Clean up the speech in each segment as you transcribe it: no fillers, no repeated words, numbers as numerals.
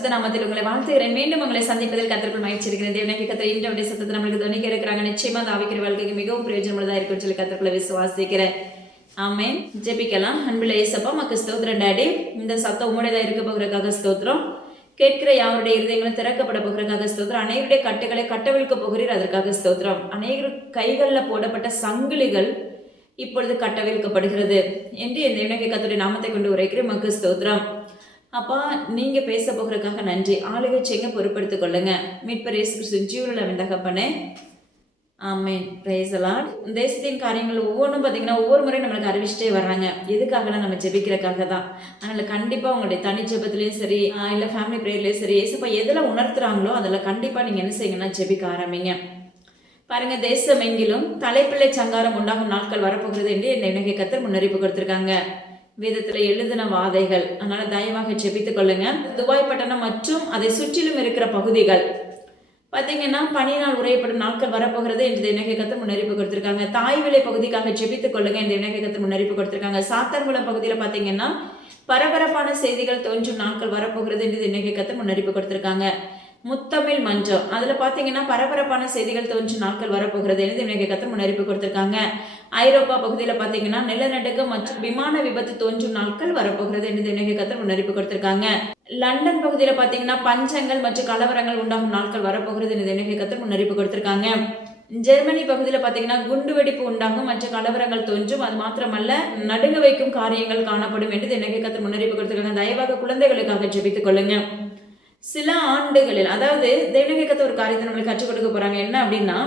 பரிசுத்த நாமத்தில் உங்களை வாழ்த்துகிறேன். மீண்டும் உங்களை சந்திப்பதில் கர்த்தருக்குள் மகிழ்ச்சி இருக்கிறேன். தேவனாகிய கர்த்தர் இன்றைய சத்தத்தை நம்மளுக்கு துணிக்க இருக்கிறாங்க. நிச்சயமா அந்த ஆவிக்குரிய வாழ்க்கைக்கு மிகவும் பிரயோஜனமுள்ளதா இருக்குன்னு சொல்லி கர்த்தருக்குள்ள விசுவாசிக்கிறேன். ஆமென். ஜெபிக்கலாம். அன்புள்ள இயேசப்பா, மக்கு ஸ்தோத்திரம் டாடி. இந்த சத்தம் உம்முடையதா இருக்க போகிறதுக்காக ஸ்தோத்திரம். கேட்கிற யாருடைய இருதயங்களும் திறக்கப்பட போகிறதுக்காக ஸ்தோத்திரம். அனைவருடைய கட்டுகளை கட்டவிழ்க்க போகிறீர், அதற்காக ஸ்தோத்திரம். அநேகர் கைகளில் போடப்பட்ட சங்கிலிகள் இப்பொழுது கட்டவிழ்க்கப்படுகிறது என்று இந்த இணைய கர்த்தருடைய நாமத்தை கொண்டு உரைக்கிறேன். மக்கு ஸ்தோத்திரம். அப்பா, நீங்க பேச போகிறதுக்காக நன்றி. ஆளுகை செய்ய பொறுப்படுத்திக் கொள்ளுங்க. மீட்பர் இயேசு கிறிஸ்து ஜீவனில் அவன் தகப்பனே. ஆமென். Praise the lord. தேசத்தின் காரியங்கள் ஒவ்வொன்றும் பார்த்தீங்கன்னா ஒவ்வொரு முறையும் நம்மளுக்கு அறிவிச்சிட்டே வர்றாங்க. எதுக்காகலாம் நம்ம ஜெபிக்கிறதுக்காக தான். அதனால் கண்டிப்பாக உங்களுடைய தனி ஜெபத்துலேயும் சரி, இல்லை ஃபேமிலி ப்ரேயர்லேயும் சரி, ஏசப்பா எதில் உணர்த்துறாங்களோ அதில் கண்டிப்பாக நீங்கள் என்ன செய்யுங்கன்னா ஜெபிக்க ஆரம்பிங்க. பாருங்க, தேசம் எங்கிலும் தலைப்பிள்ளை சங்காரம் உண்டாகும் நாட்கள் வரப்போகிறது என்று இந்த இணைய கர்த்தர் முன்னறிப்பு கொடுத்திருக்காங்க. வேதத்துல எழுதின வாதைகள். அதனால தயவாக ஜெபித்துக் கொள்ளுங்க. துபாய் பட்டணம் மற்றும் அதை சுற்றிலும் இருக்கிற பகுதிகள் பார்த்தீங்கன்னா பனியினால் உரையப்படும் நாட்கள் வரப்போகிறது என்று இணைய கர்த்தர் முன்னறிப்பு கொடுத்திருக்காங்க. தாய்விலை பகுதிக்காக ஜெபித்துக் கொள்ளுங்க என்று இணைய கர்த்தர் முன்னறிப்பு கொடுத்திருக்காங்க. சாத்தான்குளம் பகுதியில் பார்த்தீங்கன்னா பரபரப்பான செய்திகள் தோன்றும் நாட்கள் வரப்போகிறது என்று இணைய கர்த்தர் முன்னறிப்பு கொடுத்திருக்காங்க. முத்தமிழ் மன்றம் அதுல பாத்தீங்கன்னா பரபரப்பான செய்திகள் தோன்றும் நாட்கள் வரப்போகிறது என்று இன்றைய கர்த்தர் முன்னறிப்பு கொடுத்திருக்காங்க. ஐரோப்பா பகுதியில பாத்தீங்கன்னா நிலநடுக்கம் மற்றும் விமான விபத்து தோன்றும் நாட்கள் வரப்போகிறது என்று இன்றைய கர்த்தர் முன்னறிப்பு கொடுத்திருக்காங்க. லண்டன் பகுதியில பாத்தீங்கன்னா பஞ்சங்கள் மற்றும் கலவரங்கள் உண்டாகும் நாட்கள் வரப்போகிறது என்று இன்றைய கர்த்தர் முன்னறிப்பு கொடுத்திருக்காங்க. ஜெர்மனி பகுதியில பாத்தீங்கன்னா குண்டு வெடிப்பு உண்டாகும் மற்றும் கலவரங்கள் தோன்றும், அது மாத்திரமல்ல நடுங்க வைக்கும் காரியங்கள் காணப்படும் என்று இன்றைய கர்த்தர் முன்னறிப்பு கொடுத்திருக்காங்க. தயவாக குழந்தைகளுக்காக ஜெபித்துக் கொள்ளுங்க. சில ஆண்டுகளில், அதாவது தேவனாகிய கர்த்தர் ஒரு காரியத்தை நம்மளுக்கு கற்றுக் கொடுக்க போறாங்க. என்ன அப்படின்னா,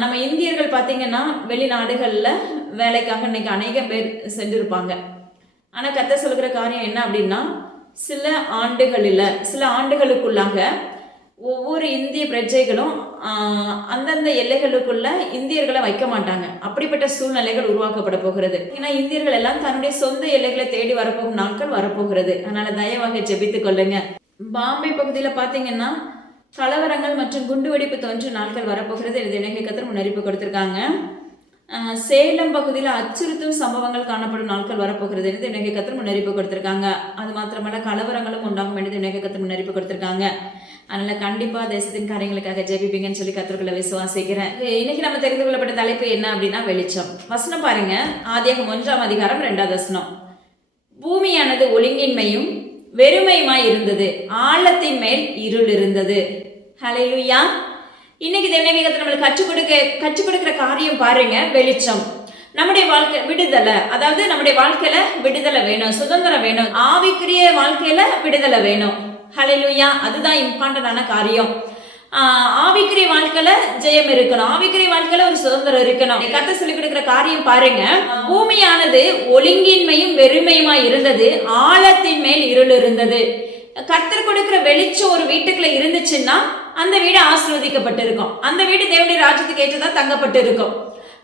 நம்ம இந்தியர்கள் பார்த்தீங்கன்னா வெளிநாடுகளில் வேலைக்காக இன்னைக்கு அநேகம் பேர் சென்றிருப்பாங்க. ஆனால் கர்த்தர் சொல்கிற காரியம் என்ன அப்படின்னா, சில ஆண்டுகளுக்குள்ளாக ஒவ்வொரு இந்திய பிரஜைகளும் அந்தந்த எல்லைகளுக்குள்ள இந்தியர்களை வைக்க மாட்டாங்க. அப்படிப்பட்ட சூழ்நிலைகள் உருவாக்கப்பட போகிறது. ஏன்னா இந்தியர்கள் எல்லாம் தன்னுடைய சொந்த எல்லைகளை தேடி வரப்போகும் நாட்கள் வரப்போகிறது. அதனால தயவாக ஜெபித்துக் கொள்ளுங்க. பாம்பே பகுதியில் பார்த்தீங்கன்னா கலவரங்கள் மற்றும் குண்டுவெடிப்பு தோன்றும் நாட்கள் வரப்போகிறது என்று இணைய கர்த்தர் முன்னறிப்பு கொடுத்திருக்காங்க. சேலம் பகுதியில் அச்சுறுத்தும் சம்பவங்கள் காணப்படும் நாட்கள் வரப்போகிறது என்று இணைய கர்த்தர் முன்னறிப்பு கொடுத்திருக்காங்க. அது மாத்திரமல்ல கலவரங்களும் உண்டாகும் என்று இணைய கர்த்தர் முன்னறிப்பு கொடுத்திருக்காங்க. அதனால கண்டிப்பா தேசத்தின் காரியங்களுக்காக ஜெபிப்பீங்கன்னு சொல்லி கர்த்தர்களை விசுவாசிக்கிறேன். இன்னைக்கு நம்ம தெரிந்து கொள்ளப்பட்ட தலைப்பு என்ன அப்படின்னா வெளிச்சம். வசனம் பாருங்க, ஆதியாகமம் 1:2 பூமியானது ஒழுங்கின்மையும் வெறுமையுமாய் இருந்தது, ஆழத்தின் மேல் இருள் இருந்தது. ஹல்லேலூயா. இன்னைக்கு தேவனாகிய கர்த்தர் நம்மளுக்கு கற்றுக் கொடுக்கிற காரியம் பாருங்க, வெளிச்சம். நம்முடைய வாழ்க்கை விடுதலை, அதாவது நம்முடைய வாழ்க்கையில விடுதலை வேணும், சுதந்திரம் வேணும், ஆவிக்குரிய வாழ்க்கையில விடுதலை வேணும். ஹல்லேலூயா. அதுதான் இம்பார்ட்டன்டான காரியம். ஆவிக்குரிய வாழ்க்கையில ஜெயம் இருக்கணும், ஆவிக்குரிய வாழ்க்கையில ஒரு சுதந்திரம் இருக்கணும். கர்த்தர் சொல்லிக் கொடுக்கிற காரியம் பாருங்க, பூமியானது ஒழுங்கின்மையும் வெறுமையுமாய் இருந்தது, ஆழத்தின் மேல் இருள் இருந்தது. கர்த்தர் கொடுக்கிற வெளிச்சம் ஒரு வீட்டுக்குள்ள இருந்துச்சுன்னா அந்த வீடு ஆசீர்வதிக்கப்பட்டு இருக்கும், அந்த வீடு தேவனுடைய ராஜ்யத்துக்கு ஏற்றதா தங்கப்பட்டு இருக்கும்.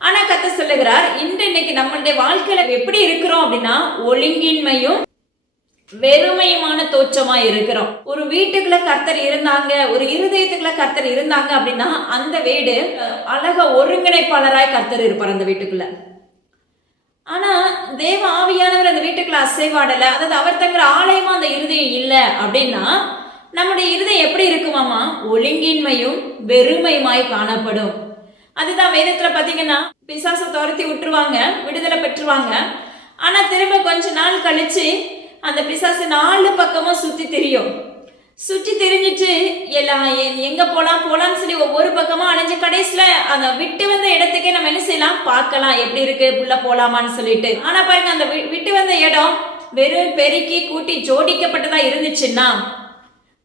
ஆனா கர்த்தர் சொல்லுகிறார், இன்னைக்கு நம்மளுடைய வாழ்க்கையில எப்படி இருக்கிறோம் அப்படின்னா ஒழுங்கின்மையும் வெறுமையுமான தோற்றமா இருக்கிறோம். ஒரு வீட்டுக்குள்ள கர்த்தர் இருந்தாங்க, ஒரு இருதயத்துக்குள்ள கர்த்தர் இருந்தாங்க அப்படின்னா அந்த வீடு அழகா ஒருங்கிணைப்பாளராய் கர்த்தர் இருப்பார் அந்த வீட்டுக்குள்ள. ஆனா தேவ ஆவியானவர் அந்த வீட்டுக்குள்ள அசைவாடல, அதாவது அவர் தங்குற ஆலயமா அந்த இருதயம் இல்லை அப்படின்னா நம்முடைய இருதயம் எப்படி இருக்குமாமா? ஒழுங்கின்மையும் வெறுமையுமாய் காணப்படும். அதுதான் வேதத்துல பாத்தீங்கன்னா பிசாசை துரத்தி விட்டுருவாங்க, விடுதலை பெற்றுருவாங்க. ஆனா திரும்ப கொஞ்ச நாள் கழிச்சு அந்த பிசாசு 4 பக்கமும் சுத்தி தெரிஞ்சிட்டு எல்லாம் எங்க போலாம்னு சொல்லி ஒவ்வொரு பக்கமா அலைஞ்சு கடைசியில அந்த விட்டு வந்த இடத்துக்கே நம்ம என்ன செய்யலாம், பார்க்கலாம் எப்படி இருக்கு புள்ள போலாமான்னு சொல்லிட்டு. ஆனா பாருங்க, அந்த விட்டு வந்த இடம் வெறும் பெருக்கி கூட்டி ஜோடிக்கப்பட்டதா இருந்துச்சுன்னா,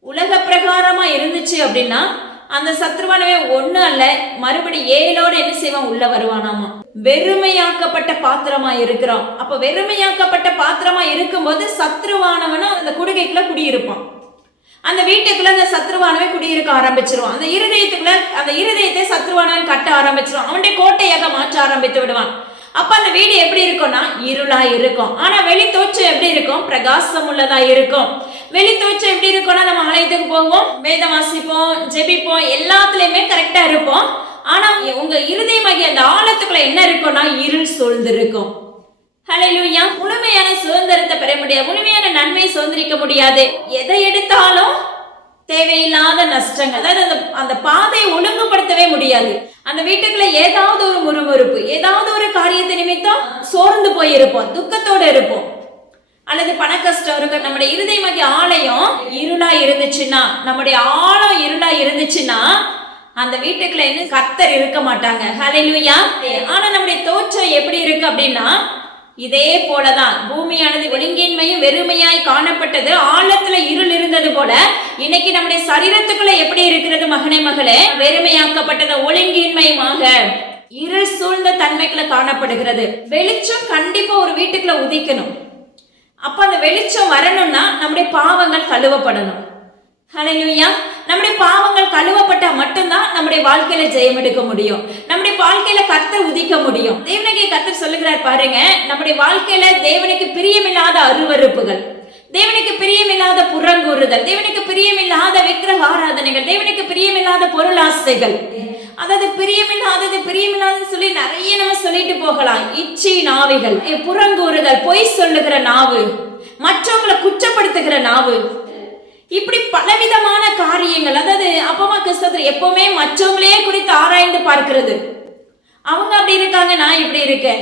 உலக பிரகாரமா இருந்துச்சு அப்படின்னா அந்த சத்ருவானவே ஒண்ணு அல்ல மறுபடி 7ஓடு என்ன செய்வான், உள்ள வருவானாமா. வெறுமையாக்கப்பட்ட பாத்திரமா இருக்கிறோம். அப்ப வெறுமையாக்கப்பட்ட பாத்திரமா இருக்கும்போது சத்ருவானவனும் அந்த குடுகைக்குள்ள குடியிருப்பான். அந்த வீட்டுக்குள்ள அந்த சத்ருவானவன் குடியிருக்க ஆரம்பிச்சிருவான். அந்த இருதயத்தை சத்ருவானவன் கட்ட ஆரம்பிச்சிருவான், அவனுடைய கோட்டையாக மாற்ற ஆரம்பித்து விடுவான். அப்ப அந்த வீடு எப்படி இருக்கும்னா இருளா இருக்கும். ஆனா வெளி தோற்றம் எப்படி இருக்கும், பிரகாசம் உள்ளதா இருக்கும். வெளி தோற்றம் எப்படி இருக்கும்னா நம்ம ஆலயத்துக்கு போவோம், வேதம் வாசிப்போம், ஜெபிப்போம், எல்லாத்துலயுமே கரெக்டா இருப்போம். ஆனா உங்க இருதயமாகிய அந்த ஆழத்துக்குள்ள என்ன இருக்கும்னா இருள் சூழ்ந்து இருக்கும். ஹல்லேலூயா. முழுமையான சுதந்திரத்தை பெற முடியாது, முழுமையான நன்மையை சுதந்திரிக்க முடியாது. எதை எடுத்தாலும் தேவையில்லாத நஷ்டங்கள், அதாவது அந்த பாதையை ஒழுங்குபடுத்தவே முடியாது. அந்த வீட்டுக்குள்ள ஏதாவது ஒரு முறுமுறுப்பு, ஏதாவது ஒரு காரியத்தை நிமித்தம் சோர்ந்து போயிருப்போம், துக்கத்தோடு இருப்போம், அல்லது பண கஷ்டம் இருக்கு. நம்முடைய இருதயமாகிய ஆலயம் இருளா இருந்துச்சுன்னா, நம்முடைய ஆழம் இருளா இருந்துச்சுன்னா அந்த வீட்டுக்குள்ள இன்னும் கர்த்தர் இருக்க மாட்டாங்க. ஹல்லேலூயா. ஆனா நம்முடைய தோற்றம் எப்படி இருக்கு அப்படின்னா, இதே போலதான் பூமியானது ஒழுங்கின்மையும் வெறுமையாய் காணப்பட்டது, ஆழத்துல இருள் இருந்தது போல இன்னைக்கு நம்முடைய சரீரத்துக்குள்ள எப்படி இருக்கிறது மகனே மகளே, வெறுமையாக்கப்பட்டது, ஒழுங்கின்மையுமாக இருள் சூழ்ந்த தன்மைக்குள்ள காணப்படுகிறது. வெளிச்சம் கண்டிப்பா ஒரு வீட்டுக்குள்ள உதிக்கணும். அப்ப அந்த வெளிச்சம் வரணும்னா நம்முடைய பாவங்கள் கழுவப்படணும். ஹல்லேலூயா. நம்முடைய பாவங்கள் கழுவப்பட்டா மட்டும்தான் நம்முடைய வாழ்க்கையில ஜெயம் எடுக்க முடியும், நம்முடைய வாழ்க்கையில கர்த்தர் உதிக்க முடியும். தேவனுக்கு கர்த்தர் சொல்லுகிறார் பாருங்க, நம்முடைய வாழ்க்கையில தேவனுக்கு பிரியமில்லாத அருவருப்புகள், தேவனுக்கு பிரியமில்லாத புறங்கூறுதல், தேவனுக்கு பிரியமில்லாத விக்கிரக ஆராதனைகள், தேவனுக்கு பிரியமில்லாத பொருளாசைகள், அதாவது பிரியமில்லாதது சொல்லி நிறைய நம்ம சொல்லிட்டு போகலாம். இச்சை நாவிகள், புறங்கூறுதல், பொய் சொல்லுகிற நாவு, மற்றவங்களை குற்றப்படுத்துகிற நாவு, இப்படி பலவிதமான காரியங்கள். அதாவது அப்பமா கிறிஸ்தவத்தில் எப்பவுமே மற்றவங்களே குறித்து ஆராய்ந்து பார்க்கிறது. அவங்க அப்படி இருக்காங்க, நான் இப்படி இருக்கேன்,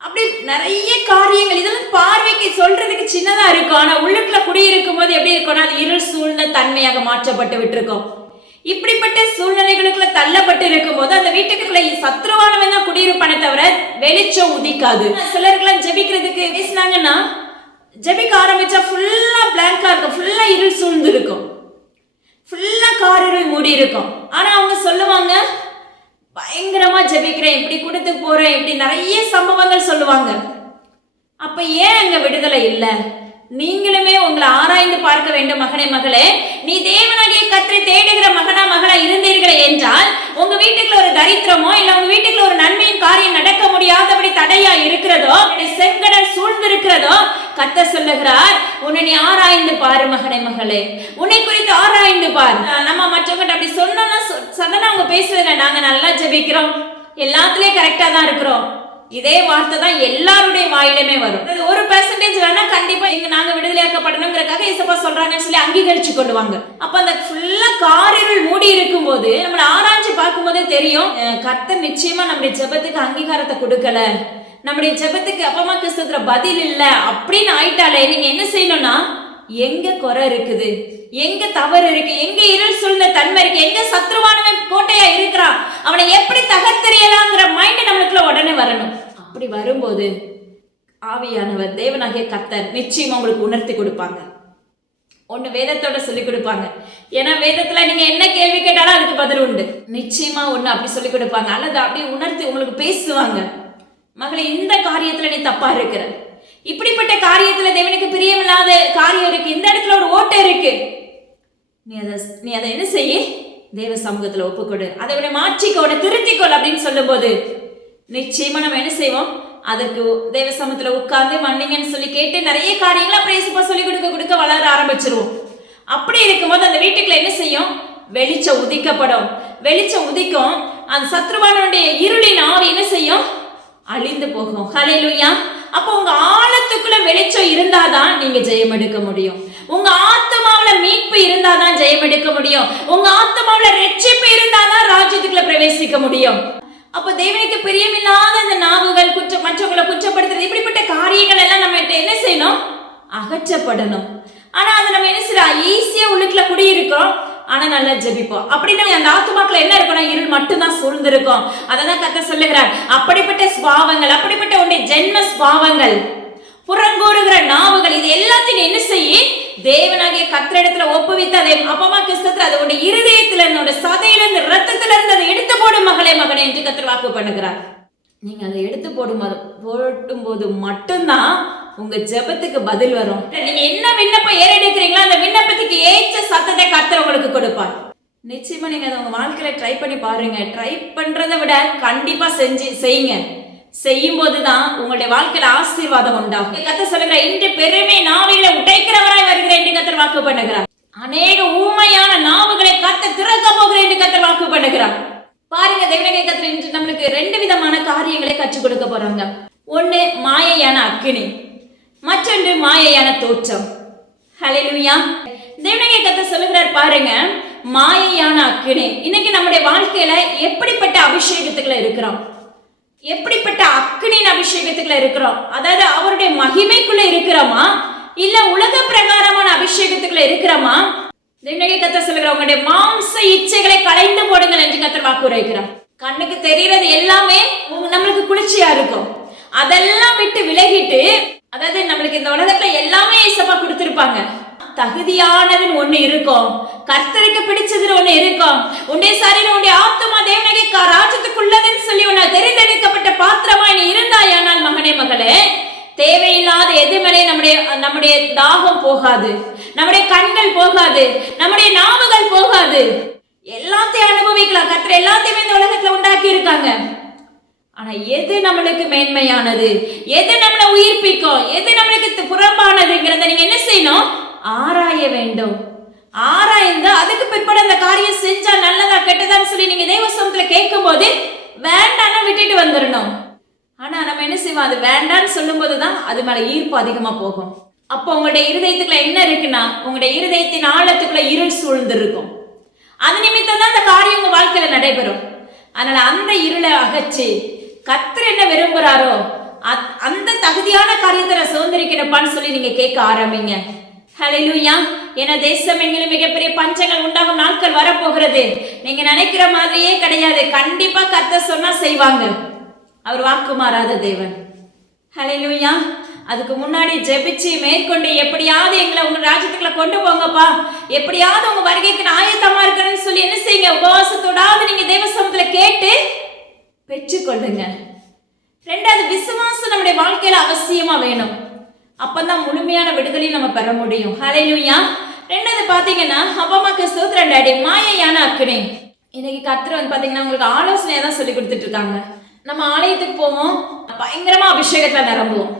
அப்படி நிறைய காரியங்கள். இதெல்லாம் பார்வைக்கு சொல்றதுக்கு சின்னதா இருக்கும், ஆனா உள்ளுக்குள்ள குடியிருக்கும் போது எப்படி இருக்கும்னா அது இருள் சூழ்ந்த தன்மையாக மாற்றப்பட்டு விட்டுருக்கோம். இப்படிப்பட்ட சூழ்நிலைகளுக்குள்ள தள்ளப்பட்டு இருக்கும் போது அந்த வீட்டுக்குள்ள சத்ருவானவன் தான் குடியிருப்பானே தவிர வெளிச்சம் உதிக்காது. சிலருக்கெல்லாம் ஜெபிக்கிறதுக்கு பேசினாங்கன்னா, ஜெபிக்க ஆரம்பிச்சா ஃபுல்லா பிளாங்கா இருக்கும், ஃபுல்லா இருள் சூழ்ந்து இருக்கும், ஃபுல்லா காரிருள் மூடி இருக்கும். ஆனா அவங்க சொல்லுவாங்க, பயங்கரமா ஜெபிக்கிறேன், இப்படி கொடுத்து போறேன், இப்படி நிறைய சம்பவங்கள் சொல்லுவாங்க. அப்ப ஏன் அங்க விடுதலை இல்லை? நீங்களுமே உங்களை ஆராய்ந்து பார்க்க வேண்டும் மகனே மகளே. நீ தேவனாகிய கர்த்தரை தேடுகிற மகனா மகளா இருந்தீர்களே என்றால் உங்க வீட்டுக்குள்ள ஒரு தரித்திரமோ இல்ல உங்க வீட்டுக்குள்ள ஒரு நன்மையின் காரியம் நடக்க முடியாதபடி தடையா இருக்கிறதோ, செங்கடல் சூழ்ந்து இருக்கிறதோ, கர்த்தர் சொல்லுகிறார், உன்னை நீ ஆராய்ந்து பாரு மகனே மகளே, உன்னை குறித்து ஆராய்ந்து பார். நம்ம மற்றவங்க அப்படி சொன்னோம்னா சடனா அவங்க பேசுறதுல நாங்க நல்லா ஜெபிக்கிறோம், எல்லாத்துலயும் கரெக்டா தான் இருக்கிறோம், இதே வார்த்தை தான் எல்லாருடைய வாயிலுமே வரும். 1% வேணா கண்டிப்பா இங்க நாங்க விடுதலையாக்கப்படணுங்கிறதுக்காக இயேசுப்பா சொல்றாங்கன்னு சொல்லி அங்கீகரிச்சு கொள்ளுவாங்க. அப்ப அந்த ஃபுல்லா காரிருள் மூடி இருக்கும் போது நம்மள ஆராய்ச்சி பார்க்கும் போதே தெரியும், கர்த்தர் நிச்சயமா நம்முடைய ஜெபத்துக்கு அங்கீகாரத்தை கொடுக்கல, நம்முடைய ஜெபத்துக்கு அப்பமா கிறிஸ்துவத்துல பதில் இல்ல அப்படின்னு ஆயிட்டாலே நீங்க என்ன செய்யணும்னா, எங்க குறை இருக்குது, எங்க தவறு இருக்கு, எங்க இருள் சூழ்ந்த தன்மை இருக்கு, எங்க சத்ருவானவன் கோட்டையா இருக்கிறான், அவனை எப்படி தகர்த்தெறியலாங்கிற மைண்ட் நம்மளுக்குள்ள உடனே வரணும். அப்படி வரும்போது ஆவியானவர் தேவனாகிய கர்த்தர் நிச்சயமா உங்களுக்கு உணர்த்தி கொடுப்பாங்க. ஒண்ணு வேதத்தோட சொல்லி கொடுப்பாங்க. ஏன்னா வேதத்துல நீங்க என்ன கேள்வி கேட்டாலும் அதுக்கு பதில் உண்டு. நிச்சயமா ஒண்ணு அப்படி சொல்லி கொடுப்பாங்க, அல்லது அப்படி உணர்த்தி உங்களுக்கு பேசுவாங்க. மகளே, இந்த காரியத்துல நீ தப்பா இருக்கிற, இப்படிப்பட்ட காரியத்துல தேவனுக்கு பிரியமில்லாத காரியம் இருக்கு, இந்த இடத்துல ஒரு ஓட்டை இருக்கு, நீ அதை என்ன செய்ய, தேவ சமூகத்துல ஒப்புக்கொடு, அதை விட மாற்றிக்கோட திருத்திக்கொள் அப்படின்னு சொல்லும் போது நிச்சயமா நம்ம என்ன செய்வோம், அதுக்கு தேவ சமூகத்துல உட்கார்ந்து மன்னிங்கன்னு சொல்லி கேட்டு நிறைய காரியங்களை அப்புறம் இயேசுப்பா சொல்லி கொடுக்க வளர ஆரம்பிச்சிருவோம். அப்படி இருக்கும்போது அந்த வீட்டுக்குள்ள என்ன செய்யும், வெளிச்சம் உதிக்கப்படும். வெளிச்சம் உதிக்கும், அந்த சத்ருவானுடைய இருளின் ஆவி என்ன செய்யும், அழிந்து போகும். ஹல்லேலூயா. அப்போ உங்க ஆழத்துக்குள்ள வெளிச்சம் இருந்தாதான் நீங்க ஜெயம் எடுக்க முடியும். உங்க ஆத்மாவுல மீட்பு இருந்தாதான் ஜெயம் எடுக்க முடியும். உங்க ஆத்மாவுல ரட்சிப்பு இருந்தாதான் ராஜ்யத்துக்குள்ள பிரவேசிக்க முடியும். அப்ப தேவனுக்கு பிரியமில்லாத இந்த நாவுகள், மற்றவங்களை குற்றப்படுத்துறது, இப்படிப்பட்ட காரியங்கள் எல்லாம் நம்ம என்ன செய்யணும், அகற்றப்படணும். ஆனா அதை நம்ம என்ன செய்யறோம், ஈஸியா உள்ளுக்குள்ள குடியிருக்கோம், ஆனா நல்லா ஜெபிப்போம். அப்படின்னா அந்த ஆத்துமாக்கள் என்ன இருக்கணும், இருள் மட்டும்தான் சூழ்ந்திருக்கும். அதான் கர்த்தர் சொல்லுகிறார், அப்படிப்பட்ட ஸ்பாவங்கள், அப்படிப்பட்ட உன்னுடைய ஜென்ம ஸ்பாவங்கள், புறங்கூறுகிற நாவுகள், இது எல்லாத்தையும் என்ன செய்ய, தேவனாகிய கர்த்தரிடத்துல ஒப்புவித்து அதை அப்பமா கிறிஸ்துவத்துல அதை உடைய இருதயத்துல இருந்து, சதையில இருந்து, ரத்தத்துல இருந்து அதை எடுத்து போடும் மகளே மகனே என்று கர்த்தர் வாக்கு பண்ணுகிறார். நீங்க அதை எடுத்து போடும் போது மட்டும்தான் உங்க ஜெபத்துக்கு பதில் வரும். நீங்க என்ன விண்ணப்பம் ஏறெடுக்கிறீங்களோ அந்த விண்ணப்பத்துக்கு ஏற்ற சத்தத்தை கர்த்தர் உங்களுக்கு கொடுப்பார். நிச்சயமா நீங்க அதை உங்க வாழ்க்கையில ட்ரை பண்ணி பாருங்க. ட்ரை பண்றதை விட கண்டிப்பா செய்யுங்க. செய்யும் போதுதான் உங்களுடைய வாழ்க்கையில ஆசீர்வாதம் உண்டாகும். கர்த்தர் சொல்லுகிற, இன்று பெருமை நாவிகளை உடைக்கிறவராய் வருகிறேன் என்று கர்த்தர் வாக்கு பண்ணுகிறார். அநேக ஊமையான நாவுகளை கர்த்தர் திறக்க போகிறேன் என்று கர்த்தர் வாக்கு பண்ணுகிறார். பாருங்க, தேவனாகிய கர்த்தர் இன்று நம்மளுக்கு 2 விதமான காரியங்களை கற்றுக் கொடுக்க போறாங்க. ஒன்று மாயையான அக்கினி, மற்றொன்று மாயையான தோற்றம். ஹல்லேலூயா. தேவனுடைய கர்த்தர் சொல்லுகிறார் பாருங்க, மாயையான அக்கினி. இன்னைக்கு நம்முடைய வாழ்க்கையில எப்படிப்பட்ட அபிஷேகத்துக்குள்ள இருக்கிறோம், எப்படிப்பட்ட அக்கினியின் அபிஷேகத்துக்குள்ள இருக்கிறோம்? அதாவது அவருடைய மகிமைக்குள்ள இருக்கிறோமா, இல்ல உலக பிரகாரமான அபிஷேகத்துக்குள்ள இருக்கிறோமா? தேவனுடைய கர்த்தர் சொல்லுகிறார், உங்களுடைய மாம்ச இச்சைகளை களைந்து போடுங்கள் என்று கர்த்தர் வாக்குரைக்கிறார். கண்ணுக்கு தெரியறது எல்லாமே நம்மளுக்கு குளிர்ச்சியா இருக்கும். அதெல்லாம் விட்டு விலகிட்டு, அதாவது நம்மளுக்கு இந்த உலகத்துல எல்லாமே ஏசப்பா கொடுத்திருப்பாங்க. தகுதியானதுன்னு ஒண்ணு இருக்கும், கர்த்தருக்கு பிடிச்சதுன்னு ஒண்ணு இருக்கும். உன்னுடைய சரீரம் உன்னுடைய ஆத்துமா தேவனுடைய ராஜ்யத்துக்குள்ளதுன்னு சொல்லி உன்னை தெரிந்தெடுக்கப்பட்ட பாத்திரமா நீ இருந்தாயானால் மகனே மகளே, தேவையில்லாத எது மேலே நம்முடைய தாகம் போகாது, நம்முடைய கண்கள் போகாது, நம்முடைய நாவுகள் போகாது. எல்லாத்தையும் அனுபவிக்கலாம். கர்த்தர் எல்லாத்தையுமே இந்த உலகத்துல உண்டாக்கி இருக்காங்க. ஆனா எது நம்மளுக்கு மேன்மையானது, எது நம்மளை உயிர்ப்பிக்கும், எது நம்மளுக்கு புறம்பானதுங்கிறத நீங்க என்ன செய்யணும்? ஆராய வேண்டும். ஆராய்ந்து அதுக்கு பிற்பாடு அந்த காரியம் செஞ்சா நல்லதா கெட்டதான்னு சொல்லி நீங்க தேவ சமூகத்துல கேட்கும் போது வேண்டாம்னா விட்டுட்டு வந்துடணும். ஆனா நம்ம என்ன செய்வோம்? அது வேண்டான்னு சொல்லும் போதுதான் அது மேல ஈர்ப்பு அதிகமா போகும். அப்போ உங்களுடைய இருதயத்துக்குள்ள என்ன இருக்குன்னா, உங்களுடைய இருதயத்தின் ஆழத்துக்குள்ள இருள் சூழ்ந்து இருக்கும். அது நிமித்தம் தான் அந்த காரியம் உங்க வாழ்க்கையில நடைபெறும். அதனால அந்த இருளை அகற்றி கர்த்தர் என்ன விரும்புறாரோ அந்த தகுதியான காரியத்தை நான் சுதந்திரிக்கணும்னு சொல்லி நீங்க கேட்க ஆரம்பிங்க. ஹல்லேலூயா. ஏன்னா தேசம் எங்கிலும் மிகப்பெரிய பஞ்சங்கள் உண்டாகும் நாட்கள் வரப்போகிறது. நீங்க நினைக்கிற மாதிரியே கிடையாது. கண்டிப்பா கர்த்தர் சொன்னா செய்வாங்க. அவர் வாக்கு மாறாத தேவன். ஹல்லேலூயா. அதுக்கு முன்னாடி ஜெபிச்சு மேற்கொண்டு எப்படியாவது எங்களை உங்க ராஜ்யத்துக்குள்ள கொண்டு போங்கப்பா, எப்படியாவது உங்க வருகைக்கு நான் ஆயத்தமா இருக்கிறேன்னு சொல்லி என்ன செய்யுங்க? உபவாசத்தோடாவது நீங்க தேவ சமூகத்துல கேட்டு பெற்றுக்கொள்ளுங்க. ரெண்டாவது, விசுவாசம் நம்முடைய வாழ்க்கையில அவசியமா வேணும். அப்பதான் முழுமையான விடுதலை நம்ம பெற முடியும். ஹல்லேலூயா. ரெண்டாவது பாத்தீங்கன்னா, அப்பமாக்கு ஸ்தோத்திரம் டாடி, மாயையான அக்கினி. இன்னைக்கு கர்த்தர் பாத்தீங்கன்னா உங்களுக்கு ஆலோசனையா தான் சொல்லி கொடுத்துட்டு இருக்காங்க. நம்ம ஆலயத்துக்கு போவோம், பயங்கரமா அபிஷேகத்துல நிரம்புவோம்.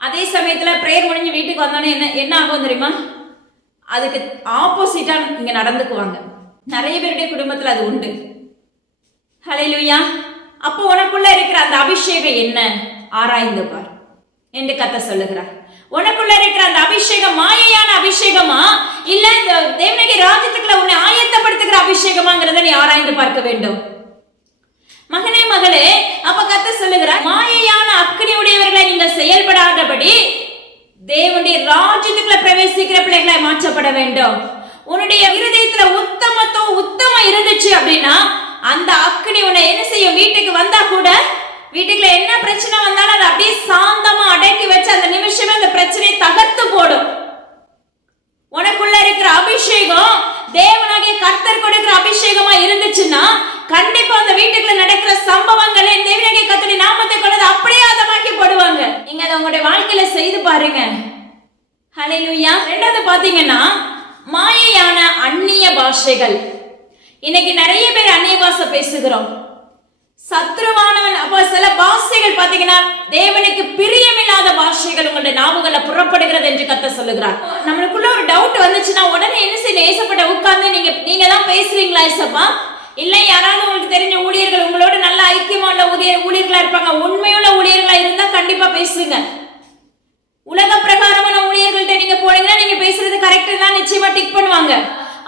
அதே சமயத்துல பிரேயர் முடிஞ்சு வீட்டுக்கு வந்தோன்னே என்ன ஆகும் தெரியுமா? அதுக்கு ஆப்போசிட்டா இங்க நடந்துக்குவாங்க. நிறைய பேருடைய குடும்பத்துல அது உண்டு. ஹல்லேலூயா. அப்போ உனக்குள்ள இருக்கிற அந்த அபிஷேகம் என்ன ஆராய்ந்து பார் என்று கர்த்தர் சொல்லுகிறார். உனக்குள்ள இருக்கிற அந்த அபிஷேகம் மாயையான அபிஷேகமா, இல்ல இந்த தேவனுடைய ராஜ்யத்துக்குள்ள உன்னை ஆயத்தப்படுத்துகிற அபிஷேகமாங்கிறத நீ ஆராய்ந்து பார்க்க வேண்டும். மகனே மகளே, அப்ப கர்த்தர் சொல்லுகிறார், மாயையான அக்கினி உடையவர்களை நீங்கள் செயல்படாதபடி தேவனுடைய ராஜ்யத்துக்குள்ள பிரவேசிக்கிற பிள்ளைகளை மாற்றப்பட வேண்டும். உன்னுடைய இருதயத்துல உத்தமம் இருந்துச்சு அப்படின்னா அந்த அக்கினி உன்னை என்ன செய்யும்? வீட்டுக்கு வந்தா கூட வீட்டுக்குள்ள என்ன பிரச்சனை வந்தாலும் அதை அப்படியே சாந்தமா அடக்கி வச்சு அந்த நிமிஷமே அந்த பிரச்சனையை தகர்த்து போடும். உனக்குள்ள இருக்கிற அபிஷேகம் தேவனாகிய கர்த்தர் கொடுக்கிற அபிஷேகமா இருந்துச்சுன்னா கண்டிப்பா அந்த வீட்டுக்குள்ள நடக்கிற சம்பவங்களை தேவனாகிய கர்த்தருடைய நாமத்தை கொண்டு அப்படியே அதமாக்கி போடுவாங்க. நீங்க அதை உங்களுடைய வாழ்க்கையில செய்து பாருங்க. ஹல்லேலூயா. ரெண்டாவது பாத்தீங்கன்னா, மாயையான அந்நிய பாஷைகள். இன்னைக்கு நிறைய பேர் அந்நிய பாஷை பேசுகிறோம். சத்ருவானவன் அப்போ சில பாஷைகள் பாத்தீங்கன்னா தேவனுக்கு பிரியமில்லாத பாஷைகள் உங்களுடைய நாவுகள்ல புறப்படுகிறது என்று கர்த்தர் சொல்லுகிறார். நம்மளுக்குள்ள ஒரு டவுட் வந்துச்சுன்னா உடனே என்ன செய்யணும்? ஏசப்பட்ட உட்கார்ந்து நீங்க தான் பேசுறீங்களா ஏசப்பா? இல்ல யாராவது உங்களுக்கு தெரிஞ்ச ஊழியர்கள் உங்களோட நல்ல ஐக்கியமா உள்ள ஊழியர்களா இருப்பாங்க, உண்மையுள்ள ஊழியர்களா இருந்தா கண்டிப்பா பேசுங்க. உலக பிரகாரமான ஊழியர்கள்ட்ட நீங்க போனீங்கன்னா நீங்க பேசுறது கரெக்ட் தான் நிச்சயமா டிக் பண்ணுவாங்க.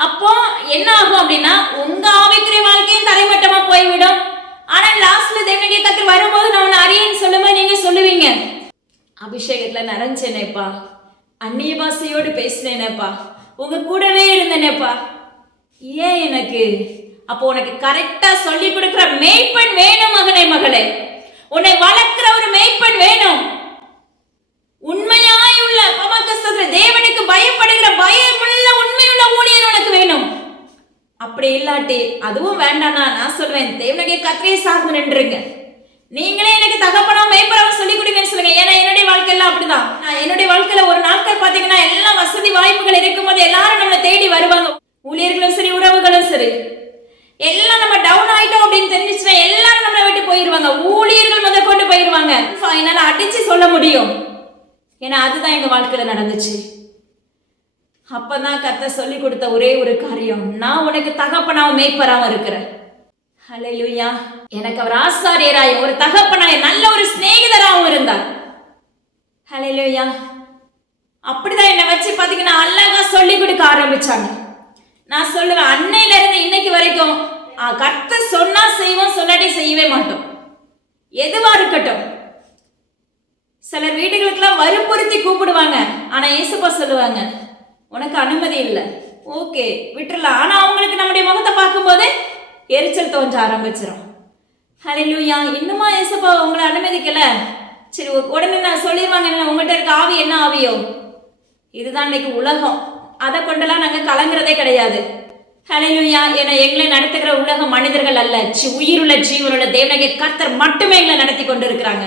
அப்போ என்ன ஆகும் அப்படின்னா உங்க ஆவிக்குரிய வாழ்க்கையும் தரைமட்டமா போய்விடும். ஆனா லாஸ்ட்ல தேவனுடைய கர்த்தர் வரும்போது நான் உன்னை அறியேன்னு சொல்லும்போது நீங்க சொல்லுவீங்க, அபிஷேகத்துல நிறைஞ்சேனேப்பா, அந்நிய பாஷையோடு பேசினேனேப்பா, உங்க கூடவே இருந்தேனேப்பா. ஏன் எனக்கு? அப்போ உனக்கு கரெக்டா சொல்லி கொடுக்கிற மேய்ப்பன் வேணும் மகனே மகளே. உன்னை வளர்க்கிற ஒரு மேய்ப்பன் வேணும். உண்மையாய் உள்ள தேவனுக்கு பயப்படுகிற பயமுள்ள உண்மையுள்ள ஊழியர் உனக்கு வேணும். அப்படி இல்லாட்டி அதுவும் வேண்டாம்னா நான் சொல்வேன், தேவனுடைய கர்த்தரை சார்ந்து நின்றுங்க. நீங்களே எனக்கு தகப்பனா மேய்ப்பராவும் சொல்லி கொடுங்கன்னு சொல்லுங்க. ஏன்னா என்னுடைய வாழ்க்கையெல்லாம் அப்படிதான். என்னுடைய வாழ்க்கையில ஒரு நாட்கள் பாத்தீங்கன்னா எல்லாம் வசதி வாய்ப்புகள் இருக்கும்போது எல்லாரும் நம்மளை தேடி வருவாங்க. ஊழியர்களும் சரி, உறவுகளும் சரி, எல்லாம் நம்ம டவுன் ஆயிட்டோம் அப்படின்னு தெரிஞ்சிச்சுன்னா எல்லாரும் நம்மளை விட்டு போயிருவாங்க. ஊழியர்கள் முதல் கொண்டு போயிருவாங்க. என்னால அடிச்சு சொல்ல முடியும். ஏன்னா அதுதான் எங்க வாழ்க்கையில நடந்துச்சு. அப்பதான் கர்த்தர் சொல்லி கொடுத்த ஒரே ஒரு காரியம், நான் உனக்கு தகப்பனாவும் மேய்ப்பராவும் இருக்கிறேன். ஹல்லேலூயா. எனக்கு அவர் ஆசாரியராய், ஒரு தகப்பனாய், நல்ல ஒரு சிநேகிதராகவும் அப்படிதான் என்னை வச்சு பாத்தீங்கன்னா அழகா சொல்லி கொடுக்க ஆரம்பிச்சாங்க. நான் சொல்லுவேன், அன்னையில இருந்து இன்னைக்கு வரைக்கும் கர்த்தர் சொன்னா செய்வோம், சொல்லாட்டி செய்யவே மாட்டோம். எதுவா இருக்கட்டும். சிலர் வீடுகளுக்கெல்லாம் வற்புறுத்தி கூப்பிடுவாங்க, ஆனா ஏசப்பா சொல்லுவாங்க உனக்கு அனுமதி இல்லை, ஓகே விட்டுறலாம். ஆனா அவங்களுக்கு நம்முடைய முகத்தை பார்க்கும்போது எரிச்சல் தோன்ற ஆரம்பிச்சிடும். ஹல்லேலூயா. இன்னுமா ஏசப்பா உங்களை அனுமதிக்கல? சரி, உடனே நான் சொல்லிடுவாங்க, உங்கள்கிட்ட இருக்க ஆவி என்ன ஆவியோ. இதுதான் இன்னைக்கு உலகம். அதை கொண்டெல்லாம் நாங்க கலங்குறதே கிடையாது. ஹல்லேலூயா. என எங்களை நடத்துகிற உலக மனிதர்கள் அல்ல, உயிருள்ள ஜீவனுள்ள தேவனாகிய கர்த்தர் மட்டுமே எங்களை நடத்தி கொண்டு இருக்கிறாங்க.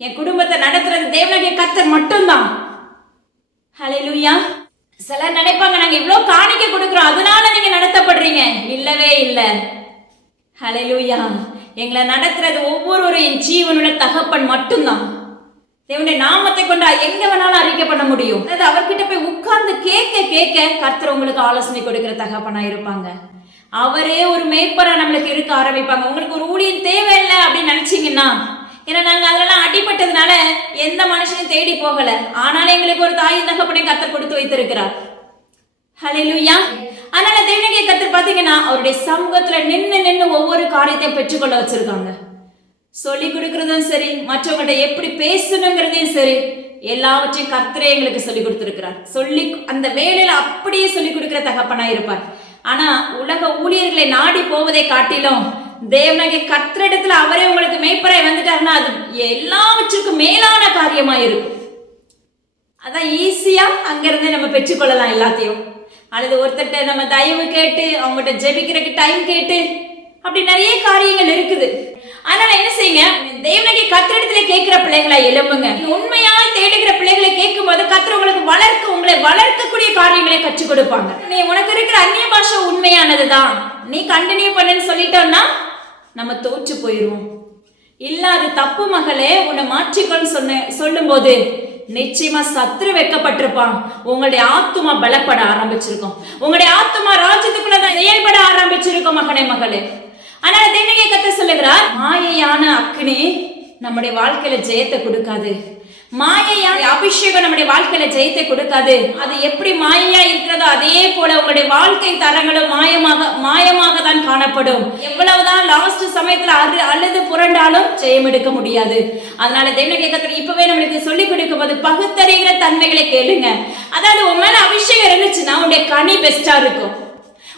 என் குடும்பத்தை நடத்துறது தேவனாகிய கர்த்தர் மட்டும்தான். ஹல்லேலூயா. சிலர் நினைப்பாங்க நாங்க இவ்வளவு காணிக்க கொடுக்கிறோம் அதனால நீங்க நடத்தப்படுறீங்க. இல்லவே இல்லை. ஹல்லேலூயா. எங்களை நடத்துறது ஒவ்வொரு என் ஜீவனுள்ள தகப்பன் மட்டும்தான். தேவனுடைய நாமத்தை கொண்டு எங்க வேணாலும் அறிக்கை பண்ண முடியும். அதாவது அவர்கிட்ட போய் உட்கார்ந்து கேட்க கேட்க கர்த்தர் உங்களுக்கு ஆலோசனை கொடுக்கிற தகப்பனா இருப்பாங்க. அவரே ஒரு மேய்ப்பரா நம்மளுக்கு இருக்க ஆரம்பிப்பாங்க. உங்களுக்கு ஒரு ஊழியம் தேவையில்லை அப்படின்னு நினைச்சீங்கன்னா, ஏன்னா நாங்க அதெல்லாம் அடிபட்டதுனால எந்த மனுஷனையும் தேடி போகல, ஆனாலும் எங்களுக்கு ஒரு தாய் தகப்பனை கர்த்தர் கொடுத்து வைத்திருக்கிறார். ஹல்லேலூயா. அதனால தேவனாகிய கர்த்தர் பாத்தீங்கன்னா அவருடைய சமூகத்துல நின்று ஒவ்வொரு காரியத்தையும் பெற்றுக்கொள்ள வச்சிருக்காங்க. சொல்லி கொடுக்கறதும் சரி, மற்றவங்கள்ட்ட எப்படி பேசணுங்கிறதையும் சரி, எல்லாவற்றையும் கர்த்தரே எங்களுக்கு சொல்லி கொடுத்திருக்கிறார். சொல்லி அந்த வேலையில அப்படியே சொல்லி கொடுக்கிற தகப்பனா இருப்பார். ஆனா உலக ஊழியர்களை நாடி போவதை காட்டிலும் தேவனாகிய கர்த்தரிடத்துல அவரே உங்களுக்கு மேய்ப்பராய் வந்துட்டாருன்னா அது எல்லாவற்றுக்கும் மேலான காரியமா இருக்கும். அதான் ஈஸியா அங்கிருந்து நம்ம பெற்றுக்கொள்ளலாம் எல்லாத்தையும். அல்லது ஒருத்தட்ட நம்ம தயவு கேட்டு அவங்ககிட்ட ஜெபிக்கிறதுக்கு டைம் கேட்டு அப்படி நிறைய காரியங்கள் இருக்குது. அதனால என்ன செய்யுங்க, தேவனாகிய கர்த்தரிடத்துல கேட்கிற பிள்ளைகளை எழும்புங்க. உண்மையாக தேடுகிற பிள்ளைகளை கேட்கும் போது கர்த்தர் உங்களுக்கு உங்களை வளர்க்கக்கூடிய காரியங்களை கற்றுக் கொடுப்பாங்க. நீ உனக்கு இருக்கிற அந்நிய பாஷை உண்மையானதுதான், நீ கண்டினியூ பண்ணுன்னு சொல்லிட்டோம்னா நம்ம தோற்று போயிடுவோம். இல்ல அது தப்பு மகளே, உன்னை மாற்றிக்கொண்டு சொல்லும் போது நிச்சயமா சத்துரு வைக்கப்பட்டிருப்பான். உங்களுடைய ஆத்துமா பலப்பட ஆரம்பிச்சிருக்கும். உங்களுடைய ஆத்துமா ராஜ்யத்துக்குள்ளதான் செயல்பட ஆரம்பிச்சிருக்கும் மகனே மகளே. அதனால தேவனாகிய கர்த்தர் சொல்லுகிறார், மாயையான அக்கினி நம்முடைய வாழ்க்கையில ஜெயத்தை கொடுக்காது. மாயையான அபிஷேகம் நம்முடைய வாழ்க்கையில ஜெயத்தை கொடுக்காது. அது எப்படி மாயையா இருக்கிறதோ அதே போல உங்களுடைய வாழ்க்கை தரங்களும் மாயமாக தான் காணப்படும். எவ்வளவுதான் லாஸ்ட் சமயத்துல அழுது புரண்டாலும் ஜெயம் எடுக்க முடியாது. அதனால தேவனாகிய கர்த்தர் இப்பவே நம்மளுக்கு சொல்லி கொடுக்கும் போது பகுத்தறிகிற தன்மைகளை கேளுங்க. அதாவது உன் மேல அபிஷேகம் இருந்துச்சுன்னா உன்னுடைய கனி பெஸ்டா இருக்கும்.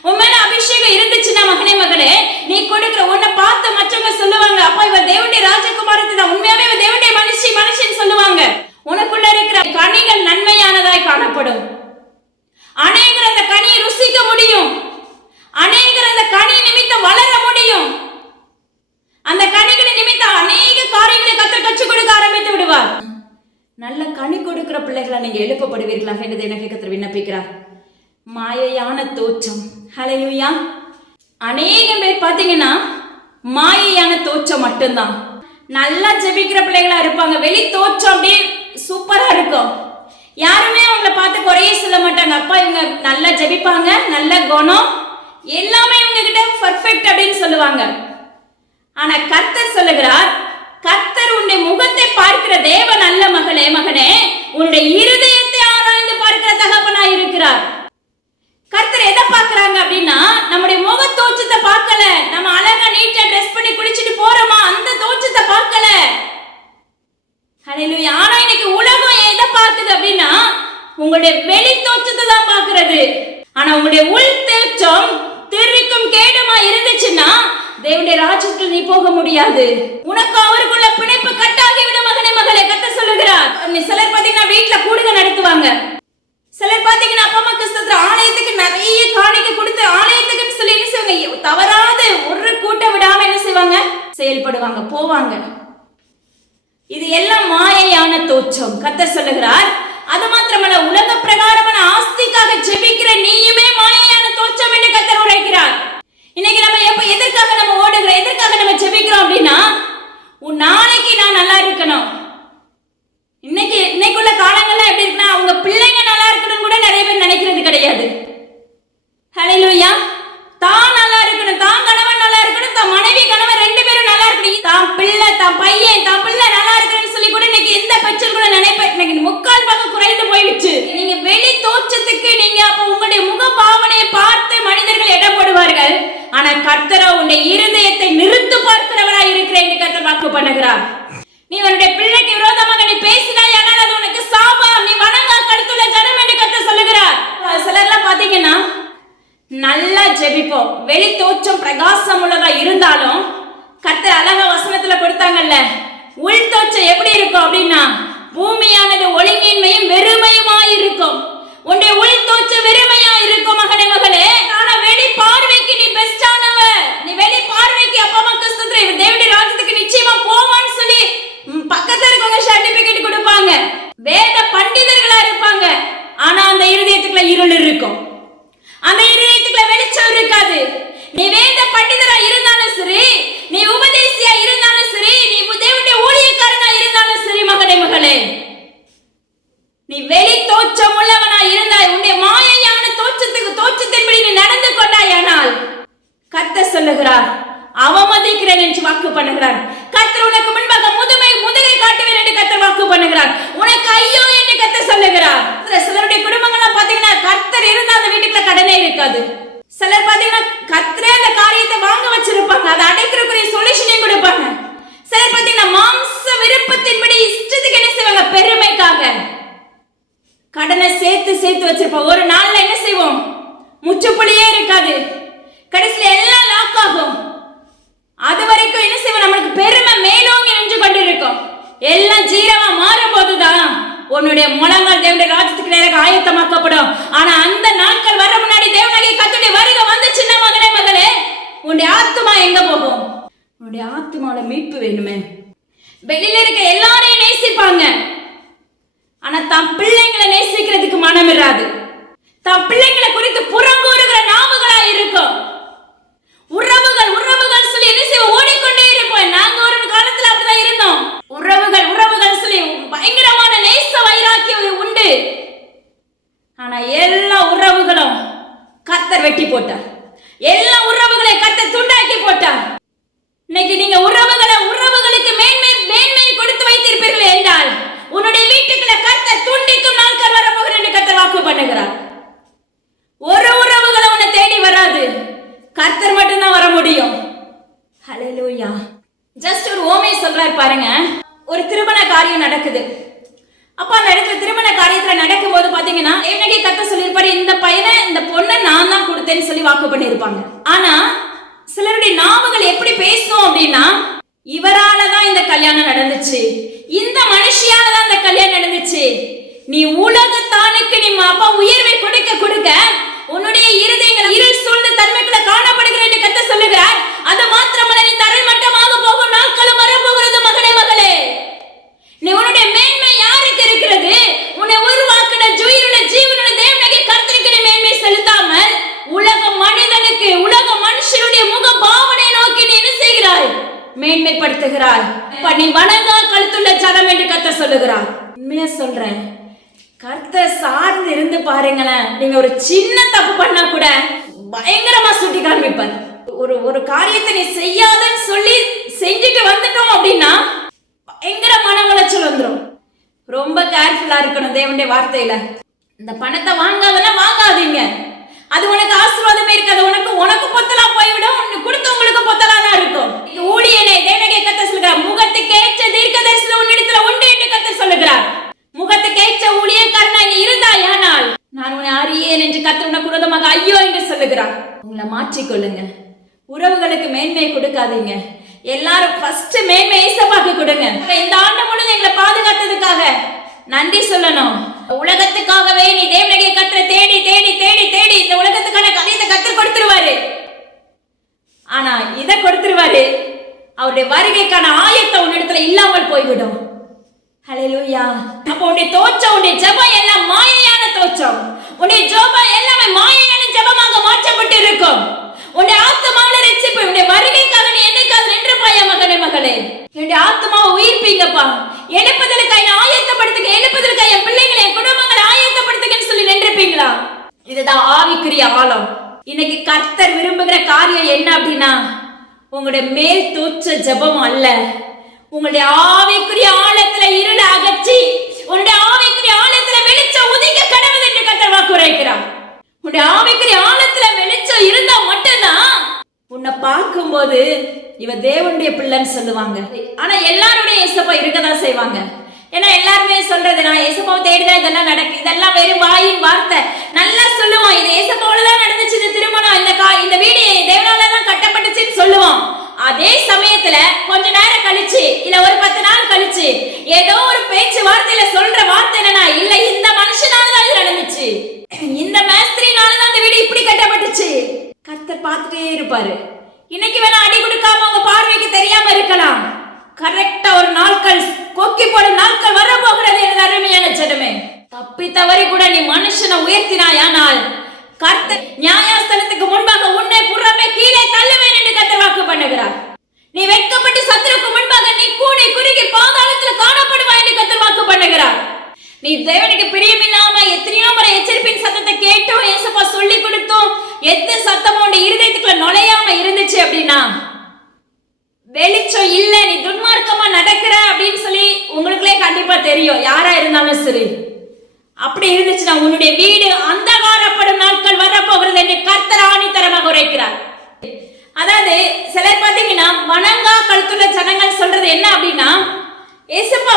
உன் மேல அபிஷேகம் இருந்துச்சுன்னா மகனே மகளே, நீ கொடுக்கிற உன்னை பார்த்து மற்றவங்க சொல்லுவாங்க, அப்பா இவ தேவனுடைய ராஜகுமாரத்தை தான், உண்மையாவே இவ தேவனுடைய மனுஷன் சொல்லுவாங்க. உனக்குள்ள இருக்கிற கனிகள் நன்மையானதாய் காணப்படும். அநேகர் அந்த கனியை ருசிக்க முடியும். அநேகர் அந்த கனி நிமித்தம் வளர முடியும். அந்த கனிகளை நிமித்தம் அநேக காரியங்களை கர்த்தர் கற்றுக் கொடுக்க ஆரம்பித்து விடுவார். நல்ல கனி கொடுக்கிற பிள்ளைகளா நீங்க எழுப்பப்படுவீர்களாக என்று எனக்கு கர்த்தர் விண்ணப்பிக்கிறார். மாயையான தோற்றம். ஹல்லேலூயா. அநேக பேர் பாத்தீங்கன்னா மாயையான தோற்றம் மட்டும்தான். நல்லா ஜெபிக்கிற பிள்ளைகளா இருப்பாங்க, வெளி தோற்றம் அப்படியே சூப்பரா இருக்கும். யாருமே அவங்கள பார்த்து குறையே சொல்ல மாட்டாங்க. அப்பா இவங்க நல்லா ஜெபிப்பாங்க, நல்ல குணம், எல்லாமே இவங்க கிட்ட பர்ஃபெக்ட் அப்படின்னு சொல்லுவாங்க. ஆனா கர்த்தர் சொல்லுகிறார், கர்த்தர் உன்னுடைய முகத்தை பார்க்கிற தேவன் அல்ல மகளே மகனே, உன்னுடைய இருதயத்தை ஆராய்ந்து பார்க்கிற தகப்பனா இருக்கிறார். கர்த்தர் எதை பார்க்கறாங்க அப்படின்னா நம்முடைய முக தோற்றத்தை பார்க்கல. நம்ம அழகா நீட்டா ட்ரெஸ் பண்ணி குளிச்சுட்டு போறோமா அந்த தோற்றத்தை பார்க்கல. ஹல்லேலூயா. ஆனா இன்னைக்கு உலகம் எதை பார்க்குது அப்படின்னா உங்களுடைய வெளி தோற்றத்தை தான் பார்க்கிறது. ஆனா உங்களுடைய உள் தோற்றம் திருக்கும் கேடுமா இருந்துச்சுன்னா தேவனுடைய ராஜ்யத்தில் நீ போக முடியாது. உனக்கு அவருக்குள்ள பிணைப்பு கட்டாகி விடும் மகனே மகளே, கர்த்தர் சொல்லுகிறார். சிலர் பாத்தீங்கன்னா வீட்டுல கூடுகை நடத்துவாங்க. சிலர் பாத்தீங்கன்னா அப்பா அம்மா கிறிஸ்தவ ஆலயத்துக்கு நிறைய காணிக்க கொடுத்து ஆலயத்துக்குன்னு சொல்லி என்ன செய்வாங்க, தவறாது ஒரு கூட்டம் விடாம என்ன செய்வாங்க, செயல்படுவாங்க, போவாங்க. இது எல்லாம் மாயையான தோற்றம். கர்த்தர் சொல்லுகிறார். அது மாத்திரமல்ல, உலக பிரகாரமான ஆஸ்திக்காக ஜெபிக்கிற நீயுமே மாயையான தோற்றம் என்று கர்த்தர் உரைக்கிறார். இன்னைக்கு நம்ம எதற்காக நம்ம ஓடுகிறோம், எதற்காக நம்ம ஜெபிக்கிறோம் அப்படின்னா உன் நாளைக்கு நான் நல்லா இருக்கணும். இன்னைக்குள்ள காலங்கள்லாம் எப்படி இருக்குன்னா அவங்க பிள்ளைங்க நல்லா இருக்கணும் கூட நிறைய பேர் நினைக்கிறது கிடையாது. ஹல்லேலூயா. தான் நல்லா இருக்கணும், தான் கணவன் நல்லா இருக்கணும், தான் மனைவி கணவன் ரெண்டு பேரும் நல்லா இருக்கணும், தான் பிள்ளை தான் பையன் தான் பிள்ளை நல்லா இருக்கணும்னு சொல்லி கூட இன்னைக்கு எந்த பெற்றோர்களும் நினைப்பேன் இன்னைக்கு முக்கால் பாகம் பண்ணுகிறார். நீ உன்னுடைய பிள்ளைக்கு விரோதமாக நீ பேசினாய், ஆனால் அது உனக்கு சாபம். நீ வணங்கா கழுத்துள்ள ஜனம் என்று கர்த்தர் சொல்லுகிறார். சிலர்லாம் பாத்தீங்கன்னா நல்லா ஜெபிப்போம், வெளி தோற்றம் பிரகாசம் உள்ளதா இருந்தாலும் கர்த்தர் அழகா வசனத்துல கொடுத்தாங்கல்ல, உள் தோற்றம் எப்படி இருக்கும் அப்படின்னா பூமியானது ஒழுங்கின்மையும் வெறுமையுமாய் இருக்கும். உன்னுடைய உள் தோற்றம் வெறுமையா இருக்கும் மகனே மகளே. ஆனா வெளி பார்வைக்கு நீ பெஸ்டானவ. நீ வெளி பார்வைக்கு அப்பா அம்மா கிறிஸ்துவ தேவனுடைய ராஜ்யத்துக்கு நிச்சயமா போவான்னு சொல்லி பக்கத்துல இருக்கவங்க சர்டிபிகேட் கொடுப்பாங்க, வேத பண்டிதர்களா இருப்பாங்க. ஆனா அந்த இருதயத்துக்குள்ள இருள் இருக்கும், அந்த இருதயத்துக்குள்ள வெளிச்சம் இருக்காது. நீ வேத பண்டிதரா இருந்தாலும் சரி, நீ உபதேசியா இருந்தாலும் சரி, நீ தேவனுடைய ஊழியக்காரனா இருந்தாலும் சரி மகனே மகளே, நீ வெளி தோற்றம் உள்ளவனா இருந்தாய், உன்னுடைய மாயையான தோற்றத்தின்படி நீ நடந்து கொண்டாயானால் கர்த்தர் சொல்லுகிறார், அவமதிக்கிறேன் என்று வாக்கு பண்ணுகிறார். கர்த்தர் உனக்கு முன்பாக முதுகை காட்டுவேன் என்று கர்த்தர் வாக்கு பண்ணுகிறார். உனக்கு ஐயோ என்று கர்த்தர் சொல்லுகிறார். சிலருடைய குடும்பங்கள்லாம் பாத்தீங்கன்னா கர்த்தர் இருந்தா அந்த வீட்டுக்குள்ள கடனே இருக்காது. சிலர் பாத்தீங்கன்னா கர்த்தரே அந்த காரியத்தை வாங்க வச்சிருப்பாங்க, அதை அடைக்கிறதுக்குரிய சொல்யூஷனையும் கொடுப்பாங்க. சிலர் பாத்தீங்கன்னா மாம்ச விருப்பத்தின்படி இஷ்டத்துக்கு என்ன செய்வாங்க, பெருமைக்காக கடனை சேர்த்து வச்சிருப்போம். ஒரு நாள்ல என்ன செய்வோம், முற்றுப்புள்ளியே இருக்காது, கடைசியில எல்லாம் லாக் ஆகும். அது வரைக்கும் என்ன செய்வோம், நம்மளுக்கு பெருமை மேலோங்கி நின்று கொண்டிருக்கும். எல்லாம் ஜீரமா மாறும் போதுதான் உன்னுடைய முழங்கால் தேவனுடைய ராஜ்யத்துக்கு நேராக ஆயத்தமாக்கப்படும். ஆனா அந்த நாட்கள் வர முன்னாடி தேவனாகிய கர்த்தருடைய வருகை வந்துச்சுன்னா மகனே மகளே, உன்னுடைய ஆத்துமா எங்க போகும்? உன்னுடைய ஆத்துமாவோட மீட்பு வேணுமே. வெளியில இருக்க எல்லாரையும் நேசிப்பாங்க, ஆனா தம் பிள்ளைங்களை நேசிக்கிறதுக்கு மனம் இராது. தம் பிள்ளைங்களை குறித்து புறங்கூறுகிற நாவுகளா இருக்கும். உறவுகள் சொல்லி என்ன செய்ய ஓடிக்கொண்டே இருப்போம். நாங்க ஒரு காலத்துல அப்படிதான் இருந்தோம். உறவுகள் சொல்லி பயங்கரமான நேச வைராக்கியம் உண்டு. ஆனா எல்லா உறவுகளும் கர்த்தர் வெட்டி போட்டார். எல்லா உறவுகளை கர்த்தர் துண்டாக்கி போட்டார். இன்னைக்கு நீங்க உறவுகளுக்கு மேன்மை கொடுத்து வைத்திருப்பீர்கள் என்றால் உன்னுடைய வீட்டுக்குள்ள கர்த்தர் துண்டிக்கும் நாட்கள் வரப்போகிறது என்று கர்த்தர் வாக்கு பண்ணுகிறார். ஒரு உறவுகளும் உன்னை தேடி வராது, கர்த்தர் மட்டும்தான் வர முடியும். ஹல்லேலூயா. ஜஸ்ட் ஒரு ஓமை சொல்றாரு பாருங்க. ஒரு திருமண காரியம் நடக்குது. அப்ப அந்த இடத்துல திருமண காரியத்துல நடக்கும் போது பாத்தீங்கன்னா தேவனாகிய கர்த்தர் சொல்லியிருப்பாரு, இந்த பையனை இந்த பொண்ணை நான் தான் கொடுத்தேன்னு சொல்லி வாக்கு பண்ணியிருப்பாங்க. ஆனா சிலருடைய நாவுகள் எப்படி பேசும் அப்படின்னா, இவராலதான் இந்த கல்யாணம் நடந்துச்சு, இந்த மனுஷியாலதான் இந்த கல்யாணம் நடந்துச்சு. நீ உலகத்தானுக்கு நீ அப்பா உயர்வை கொடுக்க உன்னுடைய இருதயங்கள் இருள் சூழ்ந்த தன்மைக்குள்ள காணப்படுகிற என்று கர்த்தர் சொல்லுகிறார். அது மாத்திரமல்ல, நீ தரைமட்டமாக போகும் நாட்களும் வரப்போகிறது மகனே மகளே. நீ உன்னுடைய மேன்மை யாருக்கு இருக்கிறது? உன்னை உருவாக்கின ஜீவனுள்ள தேவனாகிய கர்த்தருக்கு நீ மேன்மை செலுத்தாமல் உலக மனிதனுக்கு, உலக மனுஷனுடைய முக பாவனை நோக்கி நீ என்ன செய்கிறாய்? மேன்மைப்படுத்துகிறாய். நீ வணங்கா கழுத்துள்ள ஜனம் என்று கர்த்தர் சொல்லுகிறார். உண்மையா சொல்றேன், கர்த்தர் சார்ந்து இருந்து பாருங்களேன். நீங்க ஒரு சின்ன தப்பு பண்ணா கூட பயங்கரமா சுட்டி காண்பிப்பார். ஒரு காரியத்தை நீ செய்யாதன்னு சொல்லி செஞ்சுட்டு வந்துட்டோம் அப்படின்னா பயங்கர மன உளைச்சல் வந்துடும். ரொம்ப கேர்ஃபுல்லா இருக்கணும் தேவனுடைய வார்த்தையில. இந்த பணத்தை வாங்காதீங்க, அது உனக்கு ஆசீர்வாதமே இருக்காது. உனக்கு பொத்தலா போய்விடும், கொடுத்தவங்களுக்கு பொத்தலா தான் இருக்கும். ஊழியனே, தேவனாகிய கர்த்தர் சொல்லுகிறார், முகத்துக்கு ஏற்ற தீர்க்கதரிசனம் உன்னிடத்துல உண்டு என்று கர்த்தர் சொல்லுகிறார். முகத்துக்கு ஏற்ற ஊழியக்காரனா நீ இருந்தாயானால் நான் உன்னை அறியேன் என்று கர்த்தர் உனக்கு விரோதமாக ஐயோ என்று சொல்லுகிறார். உங்களை மாற்றிக்கொள்ளுங்க. உறவுகளுக்கு மேன்மை கொடுக்காதீங்க. எல்லாரும் ஃபர்ஸ்ட் மேன்மை ஏசப்பாக்கு கொடுங்க. இந்த ஆண்டு முழுவதும் எங்களை பாதுகாத்ததுக்காக நன்றி சொல்லணும். உலகத்துக்காகவே நீ தேவனாகிய கர்த்தரை தேடி இந்த உலகத்துக்கான காரியத்தை கர்த்தர் கொடுத்துருவாரு. ஆனா இதை கொடுத்துருவாரு, அவருடைய வருகைக்கான ஆயத்தம் உன்னிடத்துல இல்லாமல் போய்விடும். ஹல்லேலூயா. அப்போ உன்னுடைய தோற்றம், உன்னுடைய ஜெபம் எல்லாம் மாயையான தோற்றம். உன்னுடைய ஜெபம் எல்லாமே மாயையான ஜெபமாக மாற்றப்பட்டு இருக்கும். உன்னுடைய ஆத்மாவில ரட்சிப்பு, உன்னுடைய வருகைக்காக நீ என்னைக்காவது நின்று பாயா மகனே மகளே. என்னுடைய ஆத்மாவை உயிர்ப்பீங்கப்பா, எழுப்புதலுக்காக ஆயத்தப்படுத்துங்க, எழுப்புதலுக்காக என் பிள்ளைகளை என் குடும்பங்களை ஆயத்தப்படுத்துங்கன்னு சொல்லி நின்றுப்பீங்களா? இதுதான் ஆவிக்குரிய ஆழம். இன்னைக்கு கர்த்தர் விரும்புகிற காரியம் என்ன அப்படின்னா, உங்களுடைய மேல் தோற்ற ஜெபம் அல்ல, உங்களுடைய ஆவிக்குரிய ஆழத்துல இருளை அகற்றி உன்னுடைய ஆவிக்குரிய ஆழத்துல வெளிச்சம் உதிக்க கடவுள் என்று கர்த்தர் வாக்கு உரைக்கிறார். உன்னுடைய ஆவிக்குரிய ஆழத்துல வெளிச்சம் இருந்தா மட்டும்தான் உன்னை பார்க்கும்போது இவ தேவனுடைய பிள்ளைன்னு சொல்லுவாங்க. ஆனா எல்லாருடைய ஏசப்பா இருக்கதான் செய்வாங்க. ஏன்னா எல்லாருமே சொல்றது நான் ஏசப்பாவை தேடிதான் இதெல்லாம் நடக்கு, இதெல்லாம் வெறும் வாயின் வார்த்தை. நல்லா சொல்லுவான் இது ஏசப்பாவோட தான் நடந்துச்சு, இது திருமணம், இந்த வீடு தேவனால தான் கட்டப்பட்டுச்சுன்னு சொல்லுவான். அதே சமயத்துல கொஞ்ச நேரம் கழிச்சு இல்ல ஒரு 10 நாள் கழிச்சு ஏதோ ஒரு பேச்சு வார்த்தையில சொல்ற வார்த்தை என்னன்னா, இல்ல இந்த மனுஷனாலதான் இது நடந்துச்சு, இந்த மேஸ்திரினாலதான் இந்த வீடு இப்படி கட்டப்பட்டுச்சு. கர்த்தர் பார்த்துட்டே இருப்பாரு. இன்னைக்கு வேணா அடி கொடுக்காம உங்க பார்வைக்கு தெரியாம இருக்கலாம். கரெக்டா ஒரு நாட்கள் கொக்கி போடும் நாட்கள் வர போகிறது எனது அருமையான ஜனமே. தப்பி தவறி கூட நீ மனுஷனை உயர்த்தினாயானால் கர்த்தர் நியாயஸ்தலத்துக்கு முன்பாக உன்னை புறமே கீழே தள்ளுவேன் என்று கர்த்தர் வாக்கு பண்ணுகிறார். நீ வெட்கப்பட்டு சத்துருக்கு முன்பாக நீ கூடி குறுகி பாதாளத்தில் காணப்படுவாய் என்று கர்த்தர் வாக்கு பண்ணுகிறார். நீ தேவனுக்கு பிரியமில்லாம எத்தனையோ முறை எச்சரிப்பின் சத்தத்தை கேட்டும் ஏசப்பா சொல்லி கொடுத்தும் எந்த சத்தமும் உன் இருதயத்துக்குள்ள நுழையாம இருந்துச்சு அப்படின்னா, வெளிச்சம் இல்ல நீ துன்மார்க்கமா நடக்கிற அப்படின்னு சொல்லி உங்களுக்குள்ளே கண்டிப்பா தெரியும், யாரா இருந்தாலும் சரி. அப்படி இருந்துச்சுன்னா உன்னுடைய வீடு அந்தகாரப்படும் நாட்கள் வரப்போகிறது என்று கர்த்தர் ஆணித்தரமாக உரைக்கிறார். அதாவது சிலர் பாத்தீங்கன்னா வணங்கா கழுத்துள்ள ஜனங்கள் சொல்றது என்ன அப்படின்னா, ஏசப்பா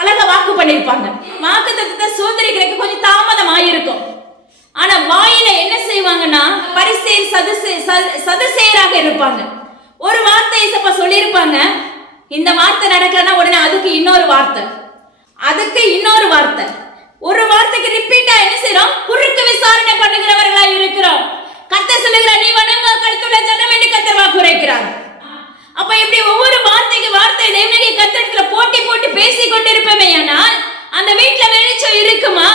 அழகா வாக்கு பண்ணிருப்பாங்க, வாக்கு தத்தத்தை சுதந்திரிக்கிறதுக்கு கொஞ்சம் தாமதம் ஆயிருக்கும். ஆனா வாயில என்ன செய்வாங்கன்னா பரிசேயர் சதுசேயராக இருப்பாங்க. ஒரு வார்த்தை ஏசப்பா சொல்லியிருப்பாங்க, இந்த வார்த்தை நடக்கலன்னா உடனே அதுக்கு இன்னொரு வார்த்தை, அதுக்கு இன்னொரு வார்த்தை, ஒரு வார்த்தைக்கு ரிப்பீட்டா என்ன செய்யறோம், குறுக்கு விசாரணை பண்ணுகிறவர்களா இருக்கிறோம். கர்த்தர் சொல்லுகிறார் நீ வணங்கா கழுத்துள்ள ஜனம் என்று கர்த்தர் வாக்கு உரைக்கிறார். அப்ப இப்படி ஒவ்வொரு வார்த்தைக்கு வார்த்தை தேவனுடைய கர்த்தர்ல போட்டி போட்டு பேசி கொண்டிருப்போமே, ஆனால் அந்த வீட்டுல வெளிச்சம் இருக்குமா,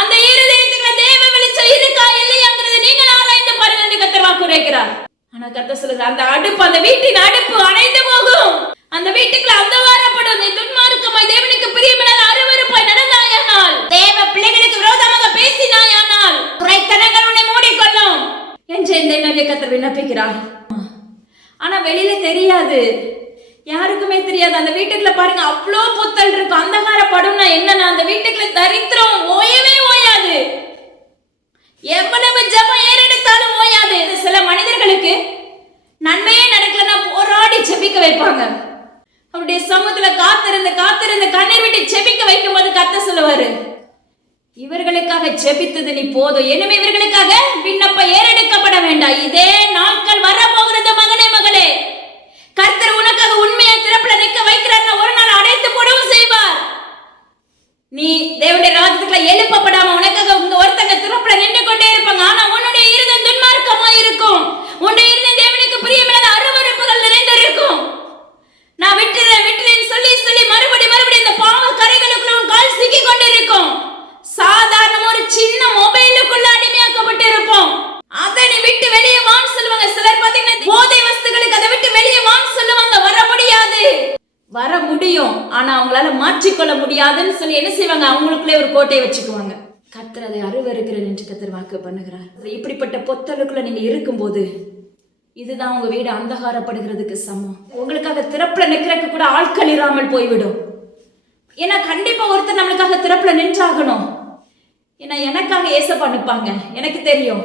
அந்த இருதயத்துக்குள்ள தேவ வெளிச்சம் இருக்கா இல்லையாங்கிறது நீங்கள் ஆராய்ந்து பாருங்க என்று கர்த்தர் வாக்கு உரைக்கிறார். ஆனா கர்த்தர் சொல்லுகிறார் அந்த அடுப்பு, அந்த வீட்டின் அடுப்பு அணைந்து போகும், அந்த வீட்டுக்குள்ள அந்தகாரப்படும். நீ துன்மார்க்கமாய் தேவனுக்கு பிரியமில்லாத அருவருப்பாய் நடந்தாயானால், தேவ பிள்ளைகளுக்கு விரோதமாக பேசினாயானால் குறைத்தனங்கள் உன்னை மூடிக்கொள்ளும் என்று இந்த கர்த்தர் விண்ணப்பிக்கிறார். ஆனா வெளியில தெரியாது, யாருக்குமே தெரியாது. அந்த வீட்டுக்குள்ள பாருங்க அவ்வளோ புத்தல் இருக்கும். அந்தகாரப்படும்னா என்னன்னா, அந்த வீட்டுக்குள்ள தரித்திரம் ஓயவே ஓயாது, எவ்வளவு ஜெபம் ஏறெடுத்தாலும் ஓயாது. சில மனிதர்களுக்கு நன்மையே நடக்கலன்னா போராடி ஜெபிக்க வைப்பாங்க. அவருடைய சமூகத்துல காத்திருந்து காத்திருந்து கண்ணீர் விட்டு ஜெபிக்க வைக்கும் போது கர்த்தர் சொல்லுவாரு, இவர்களுக்காக ஜெபித்தது நீ போதும், எனவே இவர்களுக்காக விண்ணப்ப ஏறெடுக்கப்பட வேண்டாம். இதே நாட்கள் வரப்போகிறது மகனே மகளே. கர்த்தர் உனக்காக உண்மையா திறப்புல நிற்க வைக்கிறார்னா ஒரு நாள் அடைத்து போடவும் செய்வார். நீ தேவனுடைய ராஜ்யத்துக்குள்ள எழுப்பப்படாம உனக்காக ஒருத்தங்க திறப்புல நின்று கொண்டே இருப்பாங்க. ஆனா உன்னுடைய இருதயம் துன்மார்க்கமா இருக்கும், உன்னுடைய இருதயம் தேவனுக்கு பிரியமில்லாத அருவருப்புகள் நிறைந்திருக்கும். நான் விட்டுறேன் சொல்லி சொல்லி மறுபடி இந்த பாவ கரைகளுக்குள்ள உன் கால் சிக்கி கொண்டிருக்கும். சாதாரண ஒரு சின்ன மொபைலுக்குள்ள அடிமையாக்கப்பட்டு இருப்போம். அதை நீ விட்டு வெளியே வான்னு சொல்லுவாங்க. சிலர் பாத்தீங்கன்னா போதை வஸ்துகளுக்கு அதை விட்டு வெளியே வான்னு சொல்லுவாங்க. வர முடியாது, வர முடியும், ஆனா அவங்களால மாற்றிக்கொள்ள முடியாதுன்னு சொல்லி என்ன செய்வாங்க, அவங்களுக்குள்ளே ஒரு கோட்டையை வச்சுக்குவாங்க. கர்த்தர் அதை அருவருக்கிறேன் என்று கர்த்தர் வாக்கு பண்ணுகிறார். இப்படிப்பட்ட பொத்தலுக்குள்ள நீங்க இருக்கும்போது இதுதான் உங்க வீடு அந்தகாரப்படுகிறதுக்கு சமம். உங்களுக்காக திறப்புல நிக்கிறதுக்கு கூட ஆட்கள் இராமல் போய்விடும். ஏன்னா கண்டிப்பா ஒருத்தர் நம்மளுக்காக திறப்புல நின்றாகணும். ஏன்னா எனக்காக ஏசப்பா நிற்பாங்க, எனக்கு தெரியும்.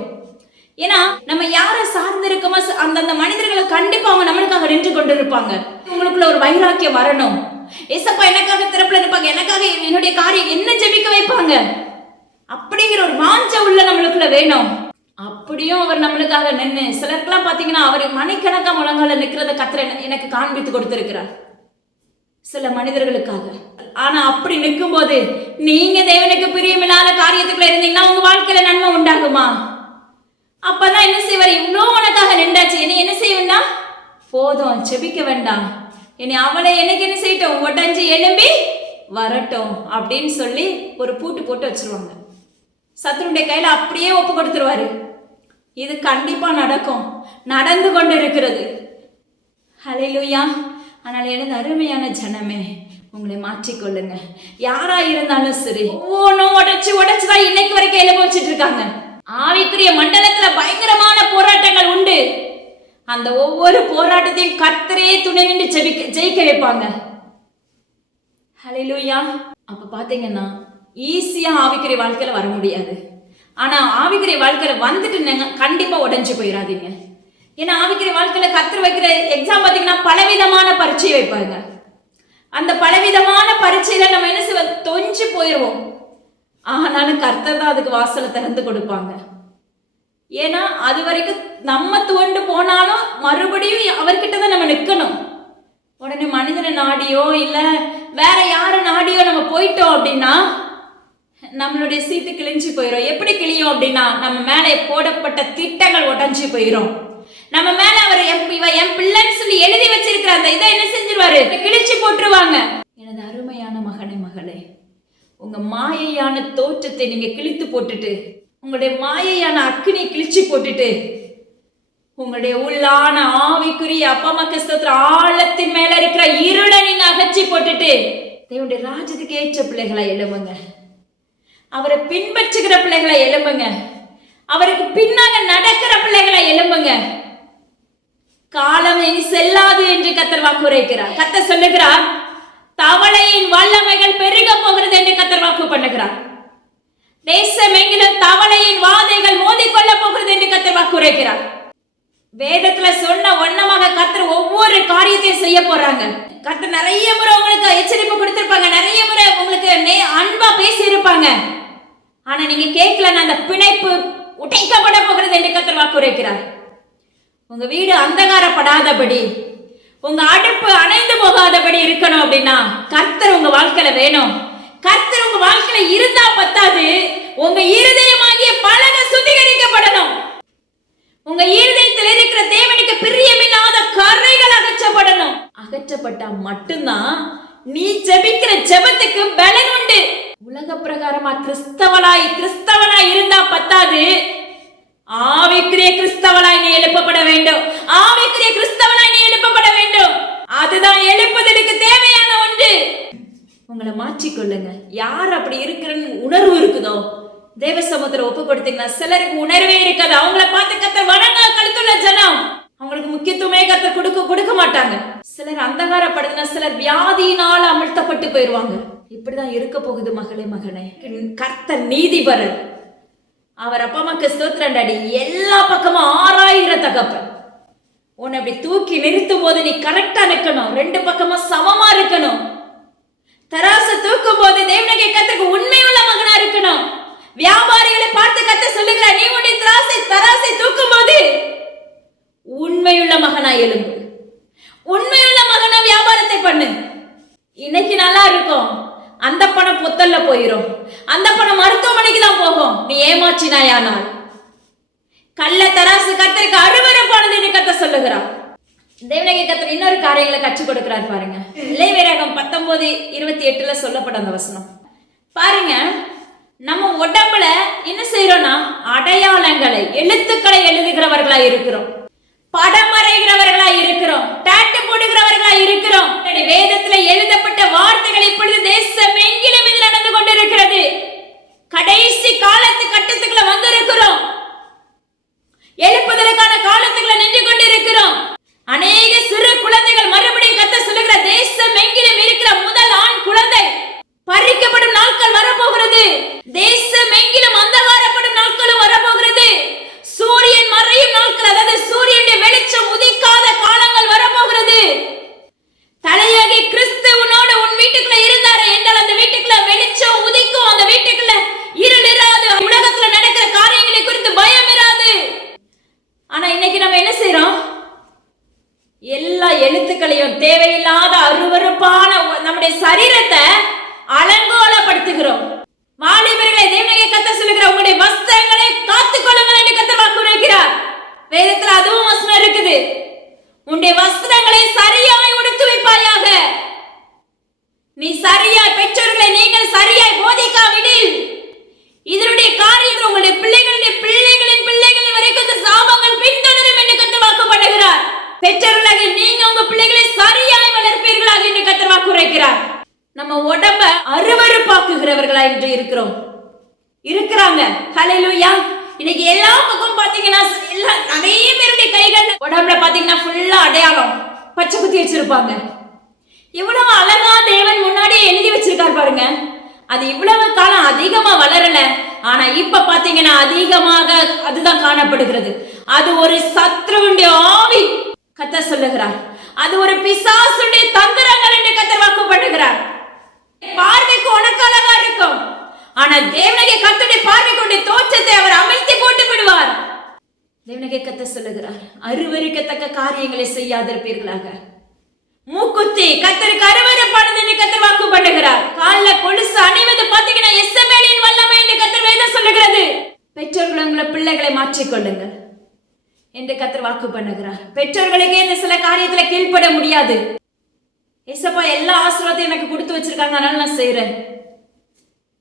ஏன்னா நம்ம யாரை சார்ந்து இருக்கோமோ அந்தந்த மனிதர்களை கண்டிப்பா அவங்க நம்மளுக்காக நின்று கொண்டு இருப்பாங்க. உங்களுக்குள்ள ஒரு வைராக்கியம் வரணும். ஏசப்பா எனக்காக திறப்புல நிற்பாங்க, எனக்காக என்னுடைய காரியம் என்ன ஜெபிக்க வைப்பாங்க அப்படிங்கிற ஒரு வாஞ்ச உள்ள நம்மளுக்குள்ள வேணும். அப்படியும் அவர் நம்மளுக்காக நின்று சிலருக்கெல்லாம் பாத்தீங்கன்னா அவர் மணிக்கணக்கா முழங்கால நிக்கிறத கர்த்தர் எனக்கு காண்பித்து கொடுத்திருக்கிறார் சில மனிதர்களுக்காக. ஆனா அப்படி நிற்கும் போது நீங்க தேவனுக்கு பிரியமில்லாத காரியத்துக்குள்ள இருந்தீங்கன்னா உங்க வாழ்க்கையில நன்மை உண்டாகுமா? அப்பதான் என்ன செய்வார், இவ்வளவு உனக்காக நின்றாச்சு, இனி என்ன செய்வேன்னா போதும் செபிக்க வேண்டாம், இனி அவளை எனக்கு என்ன செய்யட்டும், உடஞ்சி எழும்பி வரட்டும் அப்படின்னு சொல்லி ஒரு பூட்டு போட்டு வச்சிருவாங்க. சத்துருடைய கையில அப்படியே ஒப்பு கொடுத்துருவாரு. இது கண்டிப்பா நடக்கும், நடந்து கொண்டு இருக்கிறது. ஹல்லேலூயா. ஆனால் எனது அருமையான ஜனமே, உங்களை மாற்றிக்கொள்ளுங்க. யாரா இருந்தாலும் சரி, ஒவ்வொன்றும் உடைச்சுதான் இன்னைக்கு வரைக்கும் எழுப்ப வச்சுட்டு இருக்காங்க. ஆவிக்குரிய மண்டலத்துல பயங்கரமான போராட்டங்கள் உண்டு. அந்த ஒவ்வொரு போராட்டத்தையும் கர்த்தரே துணை நின்று ஜெயிக்க வைப்பாங்க. ஹல்லேலூயா. அப்ப பாத்தீங்கன்னா ஈஸியா ஆவிக்குரிய வாழ்க்கையில வர முடியாது. ஆனா ஆவிக்குரிய வாழ்க்கையில வந்துட்டு கண்டிப்பா உடைஞ்சு போயிடாதீங்க. ஏன்னா ஆவிக்குரிய வாழ்க்கையில கர்த்தர் வைக்கிற எக்ஸாம் பார்த்தீங்கன்னா பலவிதமான பரீட்சை வைப்பாங்க. அந்த பலவிதமான பரீட்சையில நம்ம என்ன செய்வோம், தொஞ்சு போயிடுவோம். ஆனாலும் கர்த்தர் தான் அதுக்கு வாசலை திறந்து கொடுப்பாங்க. ஏன்னா அது வரைக்கும் நம்ம துவண்டு போனாலும் மறுபடியும் அவர்கிட்ட தான் நம்ம நிற்கணும். உடனே மனிதனை நாடியோ இல்லை வேற யாரை நாடியோ நம்ம போயிட்டோம் அப்படின்னா நம்மளுடைய சீட்டு கிழிஞ்சு போயிடும். எப்படி கிழியும் அப்படின்னா நம்ம மேலே போடப்பட்ட திட்டங்கள் உடஞ்சி போயிடும். நம்ம மேல அவர் என் பிள்ளைன்னு சொல்லி எழுதி வச்சிருக்கிற அந்த இதை என்ன செஞ்சிருவாரு, கிழிச்சு போட்டுருவாங்க. எனது அருமையான மகனே மகளே, உங்க மாயையான தோற்றத்தை நீங்க கிழித்து போட்டுட்டு, உங்களுடைய மாயையான அக்கினியை கிழிச்சு போட்டுட்டு, உங்களுடைய உள்ளான ஆவிக்குரிய அப்பா அம்மா கிறிஸ்தவ ஆழத்தின் மேல இருக்கிற இருளை நீங்க அகற்றி போட்டுட்டு தேவனுடைய ராஜ்யத்துக்கு ஏற்ற பிள்ளைகளை எழும்புங்க. அவரை பின்பற்றுகிற பிள்ளைகளை எழும்புங்க. அவருக்கு பின்னாக நடக்கிற பிள்ளைகளை எழும்புங்க. காலம் இனி செல்லாது என்று கர்த்தர் வாக்கு உரைக்கிறார். கர்த்தர் சொல்லுகிறார், தவளையின் வல்லமைகள் பெருக போகிறது என்று கர்த்தர் வாக்கு பண்ணுகிறார். தேசம் எங்கிலும் தவளையின் வாதைகள் மோதிக்கொள்ள போகிறது என்று கர்த்தர் வாக்கு உரைக்கிறார். வேதத்துல சொன்ன ஒன்னமாக கர்த்தர் ஒவ்வொரு காரியத்தையும் செய்ய போறாங்க. கர்த்தர் நிறைய முறை உங்களுக்கு எச்சரிப்பு கொடுத்திருப்பாங்க, நிறைய முறை உங்களுக்கு அன்பா பேசி இருப்பாங்க. ஆனா நீங்க கேட்கல. அந்த பிணைப்பு உடைக்கப்பட போகிறது என்று கர்த்தர் வாக்கு உரைக்கிறார். உங்க வீடு அந்தகாரப்படாதபடி, உங்க அடுப்பு அணைந்து போகாதபடி இருக்கணும் அப்படின்னா கர்த்தர் உங்க வாழ்க்கையில வேணும். கர்த்தர் உங்க வாழ்க்கையில இருந்தா பத்தாது, உங்க இருதயமாகிய பலக சுத்திகரிக்கப்படணும். உங்க இருதயத்தில் இருக்கிற தேவனுக்கு பிரியமில்லாத கரைகள் அகற்றப்படணும். அகற்றப்பட்டா மட்டும்தான் நீ ஜெபிக்கிற ஜெபத்துக்கு பலன் உண்டு. உலக பிரகாரமா கிறிஸ்தவனாய் இருந்தா பத்தாது, ஆவிக்குரிய கிறிஸ்தவனாய் நீ எழுப்பப்பட வேண்டும். ஆவிக்குரிய கிறிஸ்தவனாய் நீ எழுப்பப்பட வேண்டும். அதுதான் எழுப்புதலுக்கு தேவையான ஒன்று. உங்களை மாற்றிக்கொள்ளுங்க. யார் அப்படி இருக்கிறன்னு உணர்வு இருக்குதோ தேவ சமூகத்துல ஒப்பு கொடுத்தீங்கன்னா, சிலருக்கு உணர்வே இருக்காது. அவங்கள பார்த்து கர்த்தர் வணங்க கழுத்துள்ள ஜனம், அவங்களுக்கு முக்கியத்துவமே கர்த்தர் கொடுக்க மாட்டாங்க. சிலர் அந்தகாரப்படுத்தினா, சிலர் வியாதியினால் அமிழ்த்தப்பட்டு போயிடுவாங்க. இப்படிதான் இருக்க போகுது மகளே மகனே. கர்த்தர் நீதிபரர். அவர் அப்பா அம்மாக்கு ஸ்தோத்திரம் டாடி. எல்லா பக்கமும் 6000 தகப்பன். உன்னை அப்படி தூக்கி நிறுத்தும் போது நீ கரெக்டா நிற்கணும். 2 பக்கமும் சமமா இருக்கணும். தராசு தூக்கும் போது தேவனுடைய கர்த்தருக்கு உண்மை உள்ள மகனா இருக்கணும். வியாபாரிகளை பார்த்து கர்த்தர் சொல்லுகிறார், நீ உன்னுடைய தராசை தூக்கும் போது உண்மையுள்ள மகனா எழும்பு. உண்மையுள்ள மகனா வியாபாரத்தை பண்ணு. இன்னைக்கு நல்லா இருக்கும், அந்த பணம் பொத்தல்ல போயிடும், அந்த பணம் மருத்துவமனைக்கு தான் போகும் நீ ஏமாற்றினாயானால். கள்ள தராசு கர்த்தருக்கு அருவருப்பானது என்று கர்த்தர் சொல்லுகிறார். தேவனுடைய கர்த்தர் இன்னொரு காரியங்களை கற்றுக் கொடுக்கிறார் பாருங்க. லேவியராகமம் 19:28 சொல்லப்பட்ட அந்த வசனம் பாருங்க. நம்ம உடம்புல என்ன செய்யறோம்னா அடையாளங்களை, எழுத்துக்களை எழுதுகிறவர்களா இருக்கிறோம், படம் வரைகிறவர்களா இருக்கிறோம், டாட்டு போடுகிறவர்களா இருக்கிறோம். வேதத்துல எழுதப்பட்ட வார்த்தைகள் இப்பொழுது தேசம் எங்கிலும் இது நடந்து கொண்டிருக்கிறது. கடைசி காலத்து கட்டத்துக்குள்ள வந்திருக்கிறோம். எழுப்புதலுக்கான காலத்துக்குள்ள நின்று கொண்டிருக்கிறோம். அநேக சிறு குழந்தைகள் மறுபடியும் கர்த்தர் சொல்லுகிற தேசம் எங்கிலும் இருக்கிற முதல் ஆண் குழந்தை பறிக்கப்படும் நாட்கள் வரப்போகிறது. தேசம் எங்கிலும் அந்தகாரப்படும் நாட்களும் வரப்போகிறது. சூரியன் மறையும் நாட்கள், அதாவது சூரியனுடைய வெளிச்சம் உதிக்காத காலங்கள் வரப்போகிறது. தலையாகி கிறிஸ்து உன்னோட உன் வீட்டுக்குள்ள இருந்தாரு என்றால் அந்த வீட்டுக்குள்ள வெளிச்சம் உதிக்கும். அந்த வீட்டுக்குள்ள இருள் இராது. உலகத்துல நடக்கிற காரியங்களை குறித்து பயம் இராது. ஆனா இன்னைக்கு நம்ம என்ன செய்யறோம், எல்லா எழுத்துக்களையும் தேவையில்லாத அருவருப்பான நம்முடைய சரீரத்தை அலங்கோலப்படுத்துகிறோம். வாலிபர்களை தேவனுடைய கர்த்தர் சொல்லுகிற உங்களுடைய வஸ்திரங்களை காத்துக் கொள்ளுங்கள் என்று கர்த்தர் வாக்கு உரைக்கிறார். வேதத்துல அதுவும் வசனம் இருக்குது. உன்னுடைய வஸ்திரங்களை சரியாய் உடுத்து வைப்பாயாக. நீ சரியாய், பெற்றோர்களை நீங்கள் சரியாய் போதிக்காவிடில் இதனுடைய காரியங்கள் உங்களுடைய பிள்ளைகளின் பிள்ளைகளின் வரைக்கும் இந்த சாபங்கள் பின்தொடரும் என்று கர்த்தர் வாக்கு பண்ணுகிறார். பெற்றோர்களாக நீங்க உங்க பிள்ளைகளை சரியாய் வளர்ப்பீர்களாக என்று கர்த்தர் வாக்கு உரைக்கிறார். நம்ம உடம்ப அருவருப்பாக்குகிறவர்களா என்று இருக்கிறாங்க. ஹல்லேலூயா. இன்னைக்கு எல்லா பக்கம் பாத்தீங்கன்னா நிறைய பேருடைய கைகள் உடம்புல பாத்தீங்கன்னா ஃபுல்லா அடையாளம் பச்சை குத்தி வச்சிருப்பாங்க. இவ்வளவு அழகா தேவன் முன்னாடியே எழுதி வச்சிருக்காரு பாருங்க. அது இவ்வளவு காலம் அதிகமா வளரல, ஆனா இப்ப பாத்தீங்கன்னா அதிகமாக அதுதான் காணப்படுகிறது. அது ஒரு சத்ருவுடைய ஆவி. கர்த்தர் சொல்லுகிறார், அது ஒரு பிசாசுடைய தந்திரங்கள் என்று கர்த்தர் வாக்கு பண்ணுகிறார். பார்வைக்கு உனக்கு அழகா இருக்கும், ஆனா தேவனுடைய கர்த்தருடைய பார்வைக்கு தோற்றத்தை அவர் அமிழ்த்தி போட்டு விடுவார். தேவனுடைய கர்த்தர் சொல்லுகிறார், அருவருக்கத்தக்க காரியங்களை செய்யாதிருப்பீர்களாக. மூக்குத்தி கர்த்தருக்கு அருவருப்பானது என்று கர்த்தர் வாக்கு பண்ணுகிறார். காலில் கொலுசு அணிவது பாத்தீங்கன்னா எசபேலின் வல்லமை என்று கர்த்தர் வேதம் சொல்லுகிறது. பெற்றோர்கள் உங்களை பிள்ளைகளை மாற்றிக்கொள்ளுங்கள் என்று கர்த்தர் வாக்கு பண்ணுகிறார். பெற்றோர்களுக்கே இந்த சில காரியத்துல கீழ்ப்பட முடியாது. ஏசப்பா எல்லா ஆசீர்வாதத்தையும் எனக்கு கொடுத்து வச்சிருக்காங்க, அதனால நான் செய்யறேன்.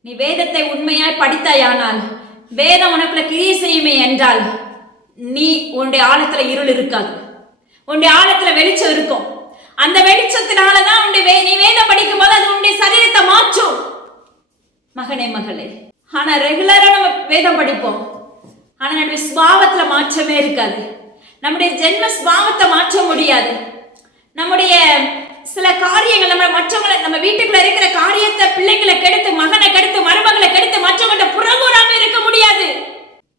நீ வேதத்தை உண்மையாய் படித்தாயானால், வேதம் உனக்குள்ள கிரியை செய்யுமே என்றால், நீ உன்னுடைய ஆழத்துல இருள் இருக்காது, உன்னுடைய ஆழத்துல வெளிச்சம் இருக்கும். அந்த வெளிச்சத்தினாலதான் நீ வேதம் படிக்கும் போது அது உன்னுடைய சரீரத்தை மாற்றும். மகனே மகளே, ஆனா ரெகுலரா நம்ம வேதம் படிப்போம், ஆனா நம்முடைய ஸ்பாவத்துல மாற்றமே இருக்காது. நம்முடைய ஜென்ம ஸ்பாவத்தை மாற்ற முடியாது. நம்முடைய சில காரியங்கள் நம்ம வீட்டுக்குள்ள இருக்கிற காரியத்தை பிள்ளைங்களை கெடுத்து, மகனை கெடுத்து, மருமகளை கெடுத்து, மற்றவங்கள்ட்ட புறங்கூறாம இருக்க முடியாது.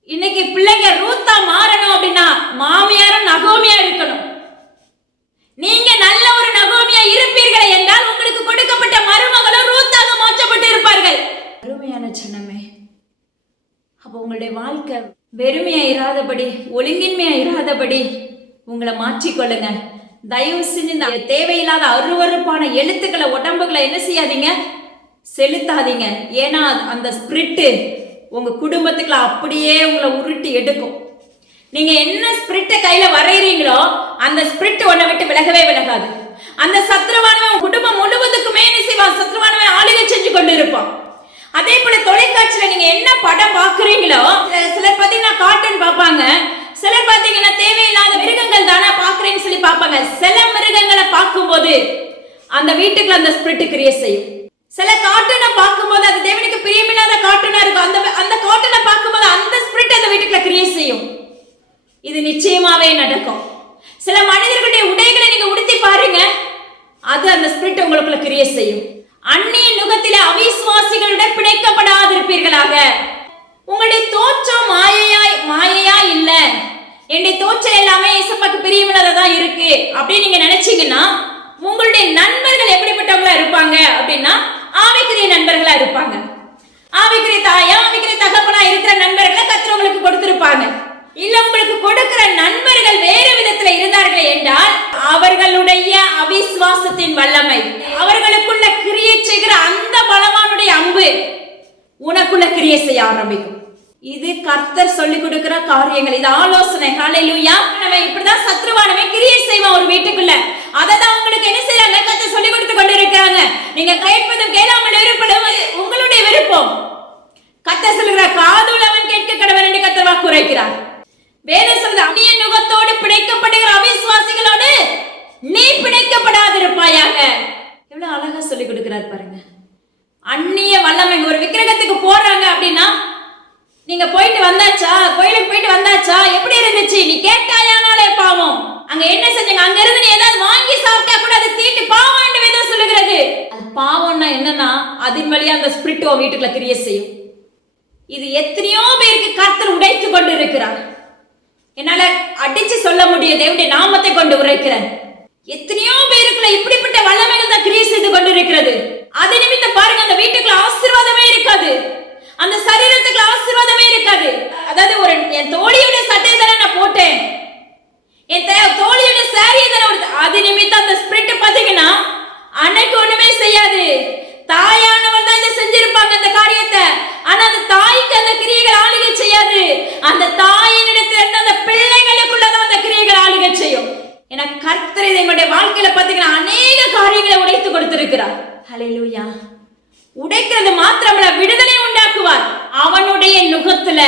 இன்னைக்கு பிள்ளைங்க ரூத்தா மாறணும் அப்படின்னா மாமியாரும் நகோமியா இருக்கணும். நீங்க நல்ல ஒரு நகோமியா இருப்பீர்கள் என்றால் உங்களுக்கு கொடுக்கப்பட்ட மருமகளும் ரூத்தாக மாற்றப்பட்டு இருப்பார்கள். அருமையான ஜனமே, அப்ப உங்களுடைய வாழ்க்கை வெறுமையா இராதபடி, ஒழுங்கின்மையா இராதபடி உங்களை மாற்றிக்கொள்ளுங்க. தயவு செஞ்சு இந்த தேவையில்லாத அருவருப்பான எழுத்துக்களை உடம்புகளை என்ன செய்யாதீங்க, செலுத்தாதீங்க. ஏன்னா அந்த ஸ்பிரிட்டு உங்க குடும்பத்துக்குள்ள அப்படியே உங்களை உருட்டி எடுக்கும். நீங்க என்ன ஸ்பிரிட்டை கையில வரைகிறீங்களோ அந்த ஸ்பிரிட் உன்னை விட்டு விலகவே விலகாது. அந்த சத்ருவானவன் குடும்பம் முழுவதுக்குமே என்ன செய்வான், சத்ருவானவன் ஆளுகை செஞ்சு கொண்டு இருப்பான். அதே போல தொலைக்காட்சியில நீங்க என்ன படம் பாக்குறீங்களோ, சிலர் பாத்தீங்கன்னா கார்ட்டூன் பார்ப்பாங்க, சிலர் பாத்தீங்கன்னா தேவையில்லாத மிருகங்கள் தானே பாக்குறேன்னு சொல்லி பார்ப்பாங்க. சில மிருகங்களை பார்க்கும்போது அந்த வீட்டுக்குள்ள அந்த ஸ்பிரிட் கிரியேட் செய்யும். சில கார்ட்டூனை பார்க்கும்போது அது தேவனுக்கு பிரியமில்லாத கார்ட்டூனா இருக்கும், அந்த கார்ட்டூனை பார்க்கும்போது அந்த ஸ்பிரிட் அந்த வீட்டுக்குள்ள கிரியேட் செய்யும். இது நிச்சயமாவே நடக்கும். சில மனிதர்களுடைய உடைகளை நீங்க உடுத்தி பாருங்க, அது அந்த ஸ்பிரிட் உங்களுக்குள்ள கிரியேட் செய்யும். அந்நிய நுகத்திலே அவிசுவாசிகளுடன் பிணைக்கப்படாதிருப்பீர்களாக. உங்களுடைய தோற்றம் மாயையா இல்ல, என்னுடைய தோற்றம் எல்லாமே இயேசுவுக்கு பிரியமில்லாததா இருக்கு அப்படின்னு நீங்க நினைச்சீங்கன்னா, உங்களுடைய நண்பர்கள் எப்படிப்பட்டவங்களா இருப்பாங்க அப்படின்னா ஆவிக்குரிய நண்பர்களா இருப்பாங்க. ஆவிக்குரிய தாயா, ஆவிக்குரிய தகப்பனா இருக்கிற நண்பர்களை கர்த்தர் உங்களுக்கு கொடுத்திருப்பாங்க. இல்ல உங்களுக்கு கொடுக்கிற நண்பர்கள் வேறு விதத்துல இருந்தார்கள் என்றால் அவர்களுடைய அவிசுவாசத்தின் வல்லமை, அவர்களுக்குள்ள கிரியை செய்கிற அந்த பலவானுடைய அம்பு உனக்குள்ள கிரியை செய்ய ஆரம்பிக்கும். இது கர்த்தர் சொல்லி கொடுக்கிற காரியங்கள், இது ஆலோசனை. ஹல்லேலூயா. இப்படிதான் சத்ருவானவன் கிரியை செய்வான் ஒரு வீட்டுக்குள்ள. அததான் உங்களுக்கு என்ன செய்யறாங்க, கர்த்தர் சொல்லி கொடுத்து கொண்டு இருக்கிறாங்க. நீங்க கேட்பதும் கேளாமல் இருப்பதும் உங்களுடைய விருப்பம். கர்த்தர் சொல்லுகிற காதுள்ளவன் கேட்க கடவன் என்று கர்த்தர் வாக்கு உரைக்கிறார். வேதம் சொல்லுது, அந்நிய நுகத்தோடு பிணைக்கப்படுகிற அவிசுவாசிகளோடு நீ பிணைக்கப்படாதிருப்பாயாக. எவ்வளவு அழகா சொல்லி கொடுக்கிறார் பாருங்க. அந்நிய வல்லமை. ஒரு விக்கிரகத்துக்கு போறாங்க அப்படின்னா, நீங்க போயிட்டு வந்தாச்சா, கோயிலுக்கு போயிட்டு வந்தாச்சா, எப்படி இருந்துச்சு, நீ கேட்டாயானாலே பாவம். அங்க என்ன செஞ்சாங்க, அங்க இருந்து நீ ஏதாவது வாங்கி சாப்பிட்டா கூட அது தீட்டு பாவம் என்று வேதம் சொல்லுகிறது. அது பாவம்னா என்னன்னா, அதன் வழியா அந்த ஸ்பிரிட் வீட்டுக்குள்ள கிரியேட் செய்யும். இது எத்தனையோ பேருக்கு கர்த்தர் உடைத்து கொண்டு இருக்கிறார். என்னால அடிச்சு சொல்ல முடியும், தேவனுடைய நாமத்தை கொண்டு உரைக்கிறேன். எத்தனையோ பேருக்குள்ள இப்படிப்பட்ட வல்லமைகள் தான் கிரியேட் செய்து கொண்டு இருக்கிறது. அது நிமித்தம் பாருங்க, அந்த வீட்டுக்குள்ள ஆசீர்வாதமே இருக்காது, அந்த சரீரத்துக்குள்ள ஆசீர்வாதமே இருக்காது. அதாவது என் தோழியோட சட்டையை தானே நான் போட்டேன், என் தோழியோட சாரியை தானே, அது நிமித்தம் அந்த ஸ்பிரிட் பாத்தீங்கன்னா அன்னைக்கு ஒண்ணுமே செய்யாது. தாயானவள் தான் இதை செஞ்சிருப்பாங்க அந்த காரியத்தை, ஆனா அந்த தாய்க்கு அந்த கிரியைகள் ஆளுகை செய்யாது. அந்த தாயின் இடத்துல இருந்து அந்த பிள்ளைகளுக்குள்ளதான் அந்த கிரியைகள் ஆளுகை செய்யும். ஏன்னா கர்த்தர் எங்களுடைய வாழ்க்கையில பாத்தீங்கன்னா அநேக காரியங்களை உடைத்து கொடுத்திருக்கிறார். ஹல்லேலூயா. உடைக்கிறது மாத்திரமல்ல, விடுதலை உண்டாக்குவார். அவனுடைய நுகத்துல,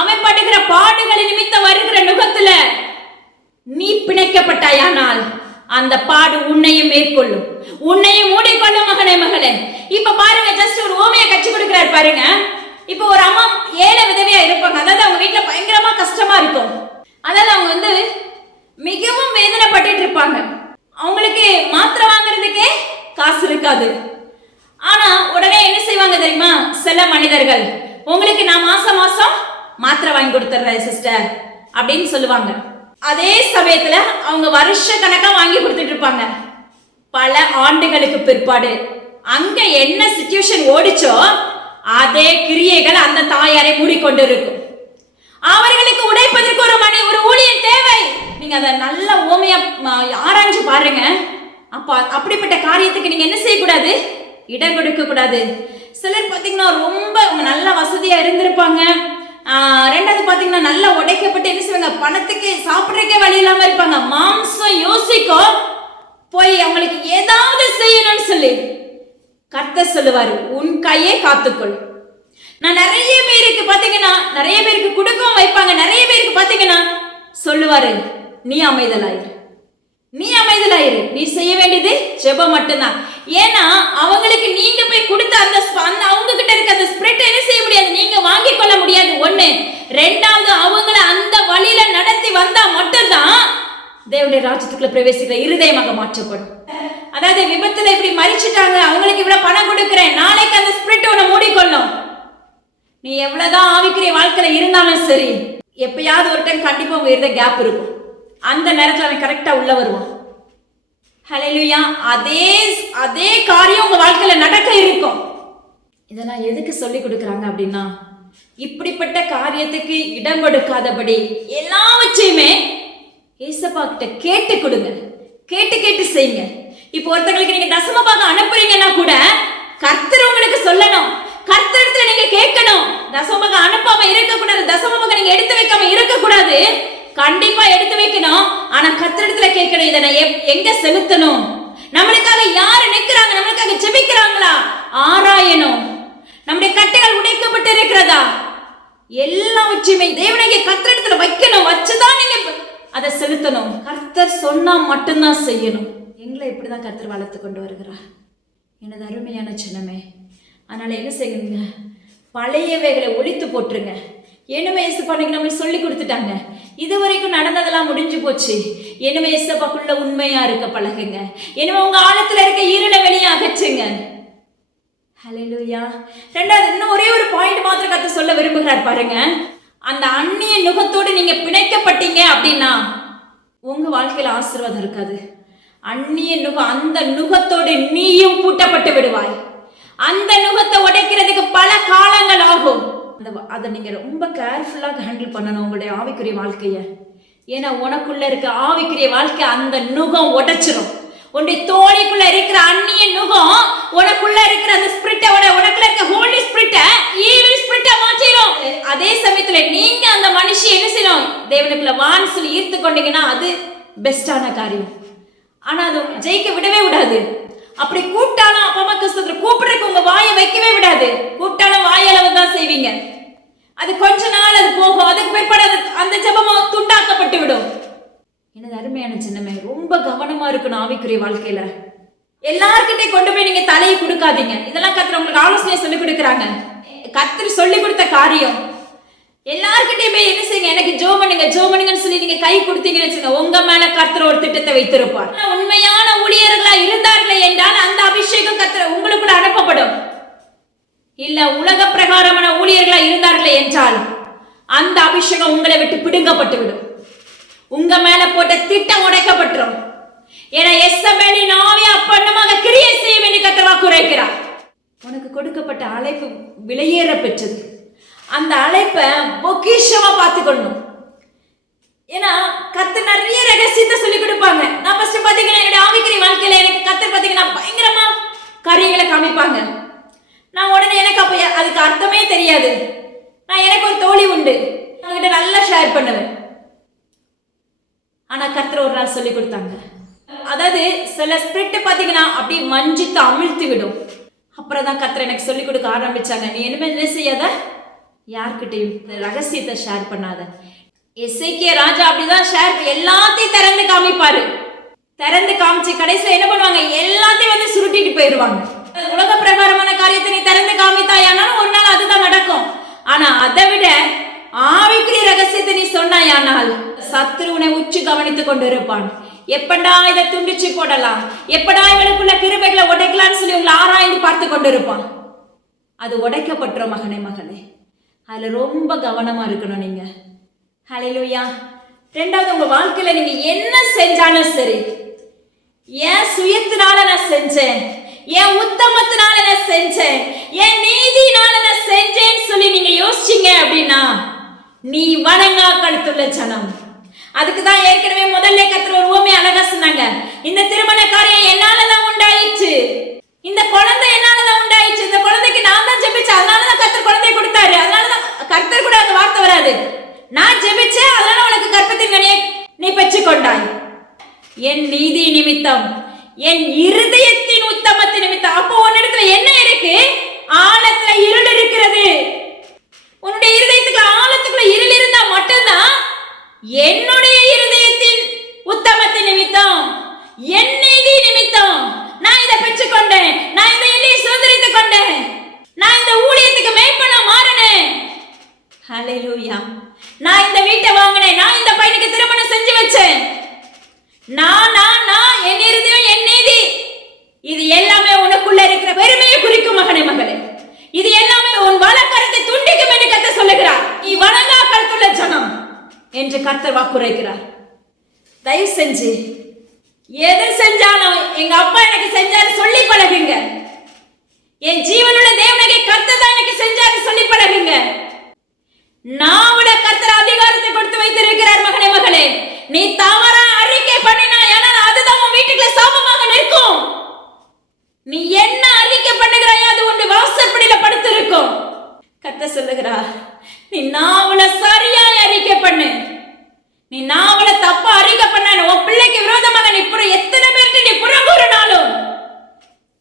அவன் படுகிற பாடுகளின் நிமித்தம் வருகிற நுகத்துல நீ பிணைக்கப்பட்டாயானால் அந்த பாடு உன்னையும் மேற்கொள்ளும், உன்னையும் மூடிக்கொள்ளும். மகனே மகளே, இப்ப பாருங்க, ஜஸ்ட் ஒரு ஓமையை கட்சி கொடுக்கிறார் பாருங்க. இப்ப ஒரு அம்மா ஏழை விதவையா இருப்பாங்க, அதாவது அவங்க வீட்டுல பயங்கரமா கஷ்டமா இருக்கும். அதாவது அவங்க மிகவும் வேதனைப்பட்டு இருப்பாங்க. அவங்களுக்கு மாத்திரை வாங்குறதுக்கே காசு இருக்காது. ஆனா உடனே என்ன செய்வாங்க தெரியுமா, சில மனிதர்கள், உங்களுக்கு நான் மாசம் மாசம் மாத்திரை வாங்கி கொடுத்துறேன் சிஸ்டர் அப்படின்னு சொல்லுவாங்க. அதே சமயத்துல அவங்க வருஷ கணக்கா வாங்கி கொடுத்துட்டு இருப்பாங்க. பல ஆண்டுகளுக்கு பிற்பாடு அங்க என்ன சிச்சுவேஷன் ஓடிச்சோ அதே கிரியைகள் அந்த தாயாரை மூடிக்கொண்டு இருக்கும். அவர்களுக்கு உடைப்பதற்கு ஒரு ஊழியன் தேவை. நீங்க அதை நல்ல ஓமையா ஆராய்ஞ்சு பாருங்க. அப்ப அப்படிப்பட்ட காரியத்துக்கு நீங்க என்ன செய்யக்கூடாது? இடம் கொடுக்க கூடாது. சிலர் பாத்தீங்கன்னா ரொம்ப நல்ல வசதியா இருந்திருப்பாங்க. ரெண்டாவது பாத்தீங்கன்னா நல்லா உடைக்கப்பட்டு என்ன செய்வாங்க, பணத்துக்கு சாப்பிட்றதுக்கே வழி இல்லாம இருப்பாங்க. மாம்சம் யோசிக்கும் போய் அவங்களுக்கு ஏதாவது செய்யணும்னு சொல்லி கர்த்தர் சொல்லுவாரு, உன் கையை காத்துக்கொள். நான் நிறைய பேருக்கு பாத்தீங்கன்னா நிறைய பேருக்கு கொடுக்கவும் வைப்பாங்க. நிறைய பேருக்கு பாத்தீங்கன்னா சொல்லுவாரு, நீ அமைதலாயிரு, நீ அமைதலாயிரு, நீ செய்ய வேண்டியது ஜெபம் மட்டும்தான். ஏன்னா அவங்களுக்கு நீங்க போய் கொடுத்த அந்த அவங்க கிட்ட இருக்க அந்த ஸ்பிரிட் என்ன செய்ய முடியாது, நீங்க வாங்கி கொள்ள முடியாது. ஒண்ணு. ரெண்டாவது, அவங்கள அந்த வழியில நடத்தி வந்தா மட்டும்தான் தேவனுடைய ராஜ்யத்துக்குள்ள பிரவேசிக்கிற இருதயமாக மாற்றப்படும். அதாவது விபத்துல இப்படி மறிச்சிட்டாங்க, அவங்களுக்கு இவ்வளவு பணம் கொடுக்கிறேன், நாளைக்கு அந்த ஸ்பிரிட் உன்னை மூடிக்கொள்ளும். நீ எவ்வளவுதான் ஆவிக்குரிய வாழ்க்கையில இருந்தாலும் சரி, எப்பயாவது ஒரு டைம் கண்டிப்பா உங்க இருந்த கேப் இருக்கும். அந்த நேரத்துல அவன் கரெக்டா உள்ள வருவான். ஹல்லேலூயா. அதே காரியம் உங்க வாழ்க்கையில நடக்க இருக்கும். இதெல்லாம் எதுக்கு சொல்லி கொடுக்குறாங்க அப்படின்னா, இப்படிப்பட்ட காரியத்துக்கு இடம் கொடுக்காதபடி எல்லாவற்றையுமே ஏசப்பா கிட்ட கேட்டு கொடுங்க. கேட்டு செய்யுங்க. இப்போ ஒருத்தங்களுக்கு நீங்க தசம பாகம் அனுப்புறீங்கன்னா கூட கர்த்தர் உங்களுக்கு சொல்லணும், கர்த்தரிடத்துல நீங்க கேட்கணும். தசம பாகம் அனுப்பாம இருக்கக்கூடாது, தசம பாகம் நீங்க எடுத்து வைக்காம இருக்கக்கூடாது. கண்டிப்பா எடுத்து வைக்கணும். ஆனா கர்த்தரிடத்துல கேட்கணும், இதை நான் எங்க செலுத்தணும், நம்மளுக்காக யாரு நிக்கிறாங்க, நம்மளுக்காக ஜெபிக்கிறாங்களா ஆராயணும். நம்முடைய கட்டுகள் உடைக்கப்பட்டு இருக்கிறதா எல்லாவற்றையுமே தேவனாகிய கர்த்தரிடத்துல வைக்கணும். வச்சுதான் நீங்க அதை செலுத்தணும். கர்த்தர் சொன்னா மட்டும்தான் செய்யணும். எங்களை இப்படிதான் கர்த்தர் வளர்த்து கொண்டு வருகிறார். எனது அருமையான சின்னமே, அதனால என்ன செய்யுங்க, பழையவைகளை ஒழித்து போட்டுருங்க. என்னமே ஏசப்பா நம்மளுக்கு சொல்லி கொடுத்துட்டாங்க, இதுவரைக்கும் நடந்ததெல்லாம் முடிஞ்சு போச்சு. என்னமே ஏசப்பாக்குள்ள உண்மையா இருக்க பழகுங்க. என்னமே உங்க ஆழத்துல இருக்க இருளை வெளியே அகற்றுங்க. ஹல்லேலூயா. ரெண்டாவது, இன்னும் ஒரே ஒரு பாயிண்ட் மாத்திரம் கர்த்தர் சொல்ல விரும்புகிறார் பாருங்க. அந்த அந்நிய நுகத்தோடு நீங்க பிணைக்கப்பட்டீங்க அப்படின்னா உங்க வாழ்க்கையில ஆசீர்வாதம் இருக்காது. அந்நிய நுகம், அந்த நுகத்தோடு நீயும் பூட்டப்பட்டு விடுவாய். அந்த நுகத்தை உடைக்கிறதுக்கு பல காலங்கள் ஆகும். அதை நீங்க ரொம்ப கேர்ஃபுல்லாக ஹேண்டில் பண்ணணும் உங்களுடைய ஆவிக்குரிய வாழ்க்கைய. ஏன்னா உனக்குள்ள இருக்க ஆவிக்குரிய வாழ்க்கை அந்த நுகம் உடைச்சிரும். உன்னுடைய தோழிக்குள்ள இருக்கிற அந்நிய நுகம் உனக்குள்ள இருக்கிற அந்த ஸ்பிரிட்டை, உனக்குள்ள இருக்க ஹோலி ஸ்பிரிட்டை ஈவில் ஸ்பிரிட்டை மாற்றிடும். அதே சமயத்துல நீங்க அந்த மனுஷி என்ன செய்யணும், தேவனுக்குள்ள வான்னு சொல்லி ஈர்த்து கொண்டீங்கன்னா அது பெஸ்டான காரியம். ஆனா அது ஜெயிக்க விடவே விடாது. அப்படி கூப்பிட்டாலும் அப்பா அம்மா கிறிஸ்தவத்துல கூப்பிடுறதுக்கு உங்க வாயை வைக்கவே விடாது. கூப்பிட்டாலும் வாயளவு தான் செய்வீங்க. அது கொஞ்ச நாள் அது போகும். அதுக்கு பிற்பாடு அந்த ஜெபம் துண்டாக்கப்பட்டு விடும். எனது அருமையான சின்னமே, ரொம்ப கவனமா இருக்கணும் ஆவிக்குரிய வாழ்க்கையில. எல்லார்கிட்டையும் கொண்டு போய் நீங்க தலையை கொடுக்காதீங்க. இதெல்லாம் கர்த்தர் உங்களுக்கு ஆலோசனை சொல்லி கொடுக்குறாங்க. கர்த்தர் சொல்லி கொடுத்த காரியம். எல்லார்கிட்டையுமே என்ன செய்யுங்க, எனக்கு ஜோமனுங்கன்னு சொல்லி நீங்க கை கொடுத்தீங்கன்னு வச்சுங்க, உங்க மேல கர்த்தர் ஒரு திட்டத்தை வைத்திருப்பார். உண்மையான ஊழியர்களா இருந்தார்களே என்றால் அந்த அபிஷேகம் கர்த்தர் உங்களுக்கு கூட அனுப்பப்படும். இல்ல உலக பிரகாரமான ஊழியர்களா இருந்தார்களே என்றால் அந்த அபிஷேகம் உங்களை விட்டு பிடுங்கப்பட்டு விடும். உங்க மேல போட்ட திட்டம் உடைக்கப்பட்டுரும். ஏன்னா எஸ்ஸபேலின் ஆவி அப்பன்னமாக கிரியை செய்ய வேண்டிய கர்த்தர் வாக்குரைக்கிறார். உனக்கு கொடுக்கப்பட்ட அழைப்பு விலையேற பெற்றது. அந்த அழைப்பை பொக்கிஷமா பார்த்துக்கொள்ளணும். ஏன்னா கர்த்தர் நிறைய ரகசியத்தை சொல்லி கொடுப்பாங்க. நான் ஃபர்ஸ்ட் பாத்தீங்கன்னா என்னுடைய ஆவிக்குரிய வாழ்க்கையில எனக்கு கர்த்தர் பாத்தீங்கன்னா பயங்கரமா காரியங்களை காமிப்பாங்க. நான் உடனே எனக்கு அப்ப அதுக்கு அர்த்தமே தெரியாது. எனக்கு ஒரு தோழி உண்டு, அவங்ககிட்ட நல்லா ஷேர் பண்ணுவேன். ஆனா கர்த்தர் ஒரு நாள் சொல்லி கொடுத்தாங்க. அதாவது சில ஸ்பிரிட் பாத்தீங்கன்னா அப்படி மஞ்சித்து அமிழ்த்தி விடும். அப்புறம் தான் கர்த்தர் எனக்கு சொல்லி கொடுக்க ஆரம்பிச்சாங்க, நீ இனிமேல் என்ன செய்யாத, யார்கிட்டையும் ரகசியத்தை ஷேர் பண்ணாத. எசேக்கியா ராஜா அப்படிதான் எல்லாத்தையும் திறந்து காமிப்பாரு. திறந்து காமிச்சு கடைசியில என்ன பண்ணுவாங்க, எல்லாத்தையும் வந்து சுருட்டிட்டு போயிடுவாங்க. உலக பிரகாரமான காரியத்தை நீ திறந்து காமித்தாயானாலும் ஒரு நாள் அதுதான் நடக்கும். ஆனா அதை விட ஆவிக்குரிய ரகசியத்தை நீ சொன்னாயானால் சத்ருவனை உச்சி கவனித்துக் கொண்டு இருப்பான். எப்படா இதை துண்டிச்சு போடலாம், எப்படா இவனுக்குள்ள கிருபைகளை உடைக்கலாம்னு சொல்லி உங்களை ஆராய்ந்து பார்த்து கொண்டு இருப்பான். அது உடைக்கப்பட்டுரும் மகனே மகளே. அதுல ரொம்ப கவனமா இருக்கணும் நீங்க. ஹல்லேலூயா. ரெண்டாவது, உங்க வாழ்க்கையில நீங்க என்ன செஞ்சாலும் சரி, என் சுயத்தினால நான் செஞ்சேன், என் உத்தமத்தினால நான் செஞ்சேன், என் நீதினால நான் செஞ்சேன்னு சொல்லி நீங்க யோசிச்சீங்க அப்படின்னா நீ வணங்கா கழுத்துள்ள ஜனம். அதுக்கு தான் ஏற்கனவே முதல்ல கர்த்தர் ஒரு உவமை அழகா சொன்னாங்க. இந்த திருமண காரியம் என்னாலதான் உண்டாயிற்று, இந்த குழந்தை என்னாலதான் உண்டாயிற்று, இந்த குழந்தைக்கு நான் தான் ஜெபிச்சேன், அதனாலதான் கர்த்தர் குழந்தையை கொடுத்தாரு. அதனாலதான் கர்த்தர் கூட அந்த வார்த்தை வராது, நான் ஜெபிச்சேன் அதனால உனக்கு கர்ப்பத்தின் கனியை நீ பெற்றுக்கொண்டாய். என் நீதி நிமித்தம், என் இருதயத்தின் உத்தமத்தின் நிமித்தம். அப்போ உன்னிடத்துல என்ன இருக்கு? ஆழத்துல இருள் இருக்கிறது. உன்னுடைய இருதயத்துக்குள்ள ஆழத்துக்குள்ள இருள் இருந்தா மட்டும்தான் என்னுடைய இருதயத்தின் உத்தமத்தின் நிமித்தம், என் நீதி நிமித்தம் நான் இதை பெற்றுக்கொண்டேன், நான் இந்த எல்லையை சுதந்திரித்துக் கொண்டேன், நான் இந்த ஊழியத்துக்கு மேய்ப்பனா மாறினேன். ஹல்லேலூயா. நான் இந்த வீட்டை வாங்கினேன், நான் இந்த பையனுக்கு திருமணம் செஞ்சு வச்சேன், நான் என் இருதயம் என் நீதி. இது எல்லாமே உனக்குள்ள இருக்கிற பெருமையை குறிக்கும் மகனே மகளே. இது எல்லாமே உன் வலக்கரத்தை துண்டிக்கும் என்று கர்த்தர் சொல்லுகிறார். நீ வணங்கா கழுத்துள்ள ஜனம் என்று கர்த்தர் வாக்குரைக்கிறார். தயவு செஞ்சு எது செஞ்சாலும் எங்க அப்பா எனக்கு செஞ்சாரு சொல்லி பழகுங்க. என் ஜீவனுள்ள தேவனுக்கு கர்த்தர் தான் எனக்கு செஞ்சாரு சொல்லி பழகுங்க. நாவுல கர்த்தர் அதிகாரத்தை கொடுத்து வைத்திருக்கிறார் மகனே மகளே. நீ தவறா அறிக்கை பண்ணினா அதுதான் உன் வீட்டுக்குள்ள சாபமாக நிற்கும். நீ என்ன அறிக்கை பண்ணுகிறாயோ அது உன் வாசற்படியில படுத்திருக்கும். கர்த்தர் சொல்லுகிறார், நீ நாவுல சரியாய் அறிக்கை பண்ணு. நீ நாவுல தப்பா அறிக்கை பண்ண உன் பிள்ளைக்கு விரோதமாக நீ எத்தனை பேருக்கு நீ புறங்கூறினாலும்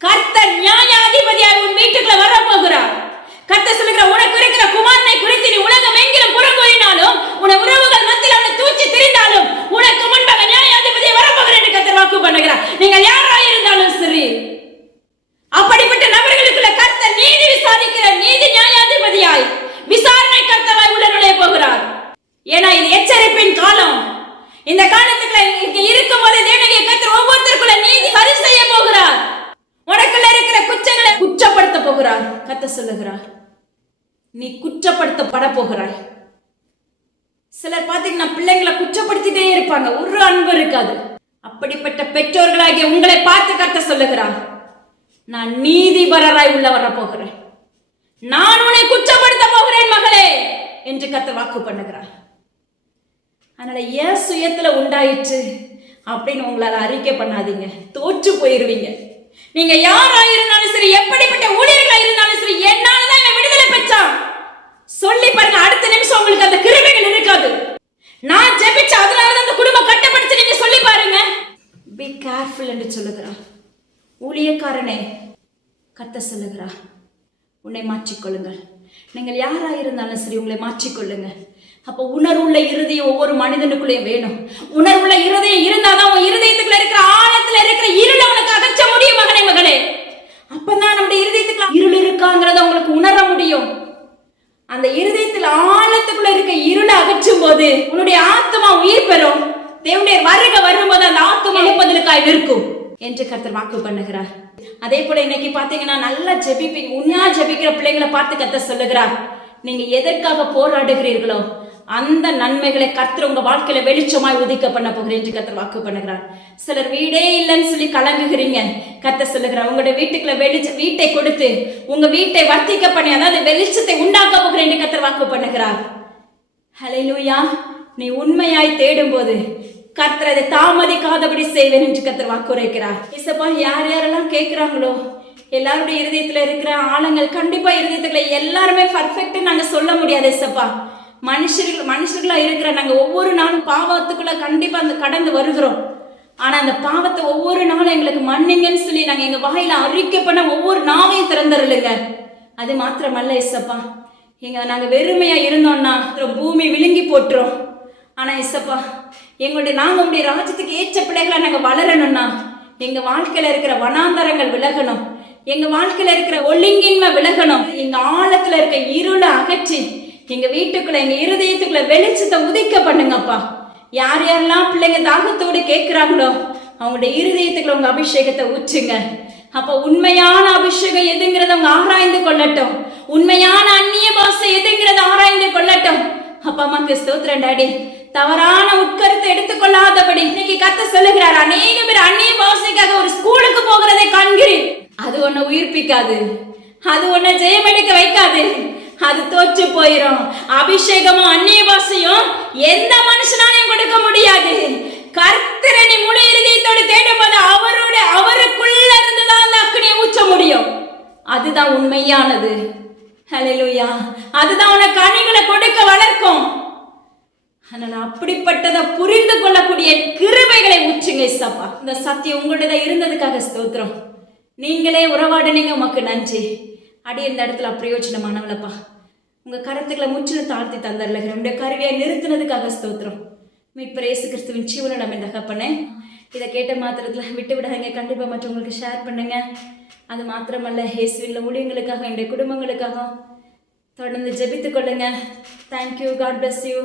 கர்த்தர் நியாயாதிபதியாய் உன் வீட்டுக்குள்ள வர போகிறார். கர்த்தர் சொல்லுகிறார், உனக்கு இருக்கிற குமாரனை குறித்து நீ உலகம் எங்கிலும் புறங்கூறினாலும், உன உறவுகள் மத்தியில் அவனை தூக்கி திரிந்தாலும் உனக்கு முன்பாக நியாயாதிபதியை வரப்போகிறார் என்று கர்த்தர் வாக்கு பண்ணுகிறார். நீங்கள் யாராய் இருந்தாலும் சரி, அப்படிப்பட்ட நபர்களுக்குள்ள கர்த்தர் நீதி விசாரிக்கிற நீதி நியாயாதிபதியாய் விசாரணை கர்த்தராய் உள்ள நுழைய போகிறார். ஏன்னா இது எச்சரிப்பின் காலம். இந்த காலத்துக்குள்ள இருக்கும் போது தேவனுடைய கர்த்தர் ஒவ்வொருத்தருக்குள்ள நீதி சரி செய்ய போகிறார். உனக்குள்ள இருக்கிற குற்றங்களை குற்றப்படுத்த போகிறார். கர்த்தர் சொல்லுகிறார், நீ குற்றப்படுத்தப்பட போகிறாய். சிலர் பாத்தீங்கன்னா பிள்ளைங்களை குற்றப்படுத்திட்டே இருப்பாங்க, ஒரு அன்பு இருக்காது. அப்படிப்பட்ட பெற்றோர்களாகிய உங்களை பார்த்து கர்த்தர் சொல்லுகிறார், நான் நீதிபரராய் உள்ள வர போகிறேன், நான் உன்னை குற்றப்படுத்த போகிறேன் மகளே என்று கர்த்தர் வாக்கு பண்ணுகிறார். அதனால ஏன் சுயத்துல உண்டாயிற்று அப்படின்னு உங்களால அறிக்கை பண்ணாதீங்க, தோற்று போயிருவீங்க. நீங்க யாரா இருந்தாலும் சரி, எப்படிப்பட்ட ஊழியர்களா இருந்தாலும் சரி, என்னாலதான் இவன் விடுதலை பெற்றான் சொல்லி பாருங்க, அடுத்த நிமிஷம் உங்களுக்கு அந்த கிருபைகள் இருக்காது. நான் ஜெபிச்ச அதனாலதான் அந்த குடும்பம் கட்டப்படுச்சு நீங்க சொல்லி பாருங்க. பி கேர்ஃபுல் என்று சொல்லுகிறார். ஊழியக்காரனே, கர்த்தர் சொல்லுகிறார், உன்னை மாற்றிக்கொள்ளுங்கள். நீங்கள் யாரா இருந்தாலும் சரி உங்களை மாற்றிக்கொள்ளுங்க. அப்போ உணர்வுள்ள இருதயம் ஒவ்வொரு மனிதனுக்குள்ளேயும் வேணும். உணர்வுள்ள இருதயம் இருந்தாதான் உன் இருதயத்துக்குள்ள இருக்கிற ஆழத்துல இருக்கிற இருளை உனக்கு அகற்ற முடியும் மகனே மகளே. அப்பதான் நம்முடைய இருதயத்துக்குள்ள இருள் இருக்காங்கிறத உங்களுக்கு உணர முடியும். அந்த இருதயத்துல ஆழத்துக்குள்ள இருக்க இருளை அகற்றும் போது உன்னுடைய ஆத்மா உயிர் பெறும். தேவனுடைய வருகை வரும்போது அந்த ஆத்மா எழுப்பதற்காய் நிற்கும் என்று கர்த்தர் வாக்கு பண்ணுகிறார். அதே போல இன்னைக்கு பாத்தீங்கன்னா நல்லா ஜெபிப்பீங்க, உண்மையா ஜெபிக்கிற பிள்ளைங்களை பார்த்து கர்த்தர் சொல்லுகிறார், நீங்க எதற்காக போராடுகிறீர்களோ அந்த நன்மைகளை கர்த்தர் உங்க வாழ்க்கையில வெளிச்சமாய் உதிக்க பண்ண போகிறேன் என்று கர்த்தர் வாக்கு பண்ணுகிறார். சிலர் வீடே இல்லைன்னு சொல்லி கலங்குகிறீங்க, கர்த்தர் சொல்லுகிறார், உங்களுடைய வீட்டுக்குள்ள வீட்டை கொடுத்து உங்க வீட்டை வர்த்திக்க பண்ணி, அதாவது வெளிச்சத்தை உண்டாக்க போகிறேன் என்று கர்த்தர் வாக்கு பண்ணுகிறார். ஹல்லேலூயா. நீ உண்மையாய் தேடும் போது கர்த்தர் அதை தாமதிக்காதபடி செய்வேன் என்று கர்த்தர் வாக்குரைக்கிறார். இசப்பா, யார் யாரெல்லாம் கேட்கிறாங்களோ எல்லாருடைய இருதயத்துல இருக்கிற ஆழங்கள் கண்டிப்பா இருதயத்துக்குள்ள எல்லாருமே பர்ஃபெக்ட் நாங்க சொல்ல முடியாது இசப்பா. மனுஷர்களா இருக்கிற நாங்க ஒவ்வொரு நாளும் பாவத்துக்குள்ள கண்டிப்பா அந்த கடந்து வருகிறோம். ஆனா அந்த பாவத்தை ஒவ்வொரு நாளும் எங்களுக்கு மன்னிங்கன்னு சொல்லி நாங்க எங்க வாயில அறிக்கை பண்ண ஒவ்வொரு நாவையும் திறந்துருலுங்க. அது மாத்திரமல்ல இசப்பா, நாங்க வெறுமையா இருந்தோம்னா பூமி விழுங்கி போட்டுரும். ஆனா இசப்பா, நாங்க உங்களுடைய ராஜ்யத்துக்கு ஏற்ற பிள்ளைகளா நாங்க வளரணும்னா எங்க வாழ்க்கையில இருக்கிற வனாந்தரங்கள் விலகணும், எங்க வாழ்க்கையில இருக்கிற ஒழுங்கின்மை விலகணும், எங்க ஆழத்துல இருக்க இருளை அகற்றி எங்க வீட்டுக்குள்ள எங்க இருதயத்துக்குள்ள வெளிச்சத்தை உதிக்க பண்ணுங்கப்பா. யார் யாரெல்லாம் பிள்ளைங்க தாகத்தோடு கேட்கிறாங்களோ அவங்களுடைய இருதயத்துக்குள்ள உங்க அபிஷேகத்தை ஊற்றுங்க. அப்ப உண்மையான அபிஷேகம் எதுங்கிறத அவங்க ஆராய்ந்து கொள்ளட்டும், உண்மையான அந்நிய பாஷை எதுங்கிறத ஆராய்ந்து கொள்ளட்டும். அப்பா அம்மாக்கு ஸ்தோத்திரம் டாடி. தவறான உட்கருத்தை எடுத்துக்கொள்ளாதபடி இன்னைக்கு கர்த்தர் சொல்லுகிறார், அநேக பேர் அந்நிய பாஷைக்காக ஒரு ஸ்கூலுக்கு போகிறதை காண்கிறேன். அது உன்னை உயிர்ப்பிக்காது, அது உன்னை ஜெயமெடுக்க வைக்காது, அது தோற்று போயிடும். அபிஷேகமும் அந்நிய பாஷையும் எந்த மனுஷனாலையும் கொடுக்க முடியாது. கர்த்தரை நீ முழு இருதயத்தோடு தேடும்போது அவருக்குள்ள இருந்துதான் அந்த அக்கினியை ஊற்ற முடியும். அதுதான் உண்மையானது. ஹல்லேலூயா. அதுதான் உனக்கு கனிகளை கொடுக்க வளர்க்கும். அதனால அப்படிப்பட்டதை புரிந்து கொள்ளக்கூடிய கிருபைகளை ஊற்றுங்க இயேசப்பா. இந்த சத்தியம் உங்களுடைய இருந்ததுக்காக ஸ்தோத்திரம். நீங்களே உறவாடுனீங்க, உமக்கு நன்றி. அடி இந்த இடத்துல பிரயோஜனமானவளப்பா. உங்க கருத்துக்களை முற்றிலும் தாழ்த்தி தந்தரல நம்முடைய கருவியை நிறுத்தினதுக்காக ஸ்தோத்திரம். மீட்பர் இயேசு கிறிஸ்துவின் ஜீவனை நம்ம தகப்பனே, இதை கேட்ட மாத்திரத்துல விட்டு விடாதீங்க. கண்டிப்பா மற்றவங்களுக்கு ஷேர் பண்ணுங்க. அது மாத்திரமல்ல, இயேசுவின் ஊழியங்களுக்காக, என்னுடைய குடும்பங்களுக்காக தொடர்ந்து ஜெபித்துக் கொள்ளுங்க. தேங்க்யூ. God bless you.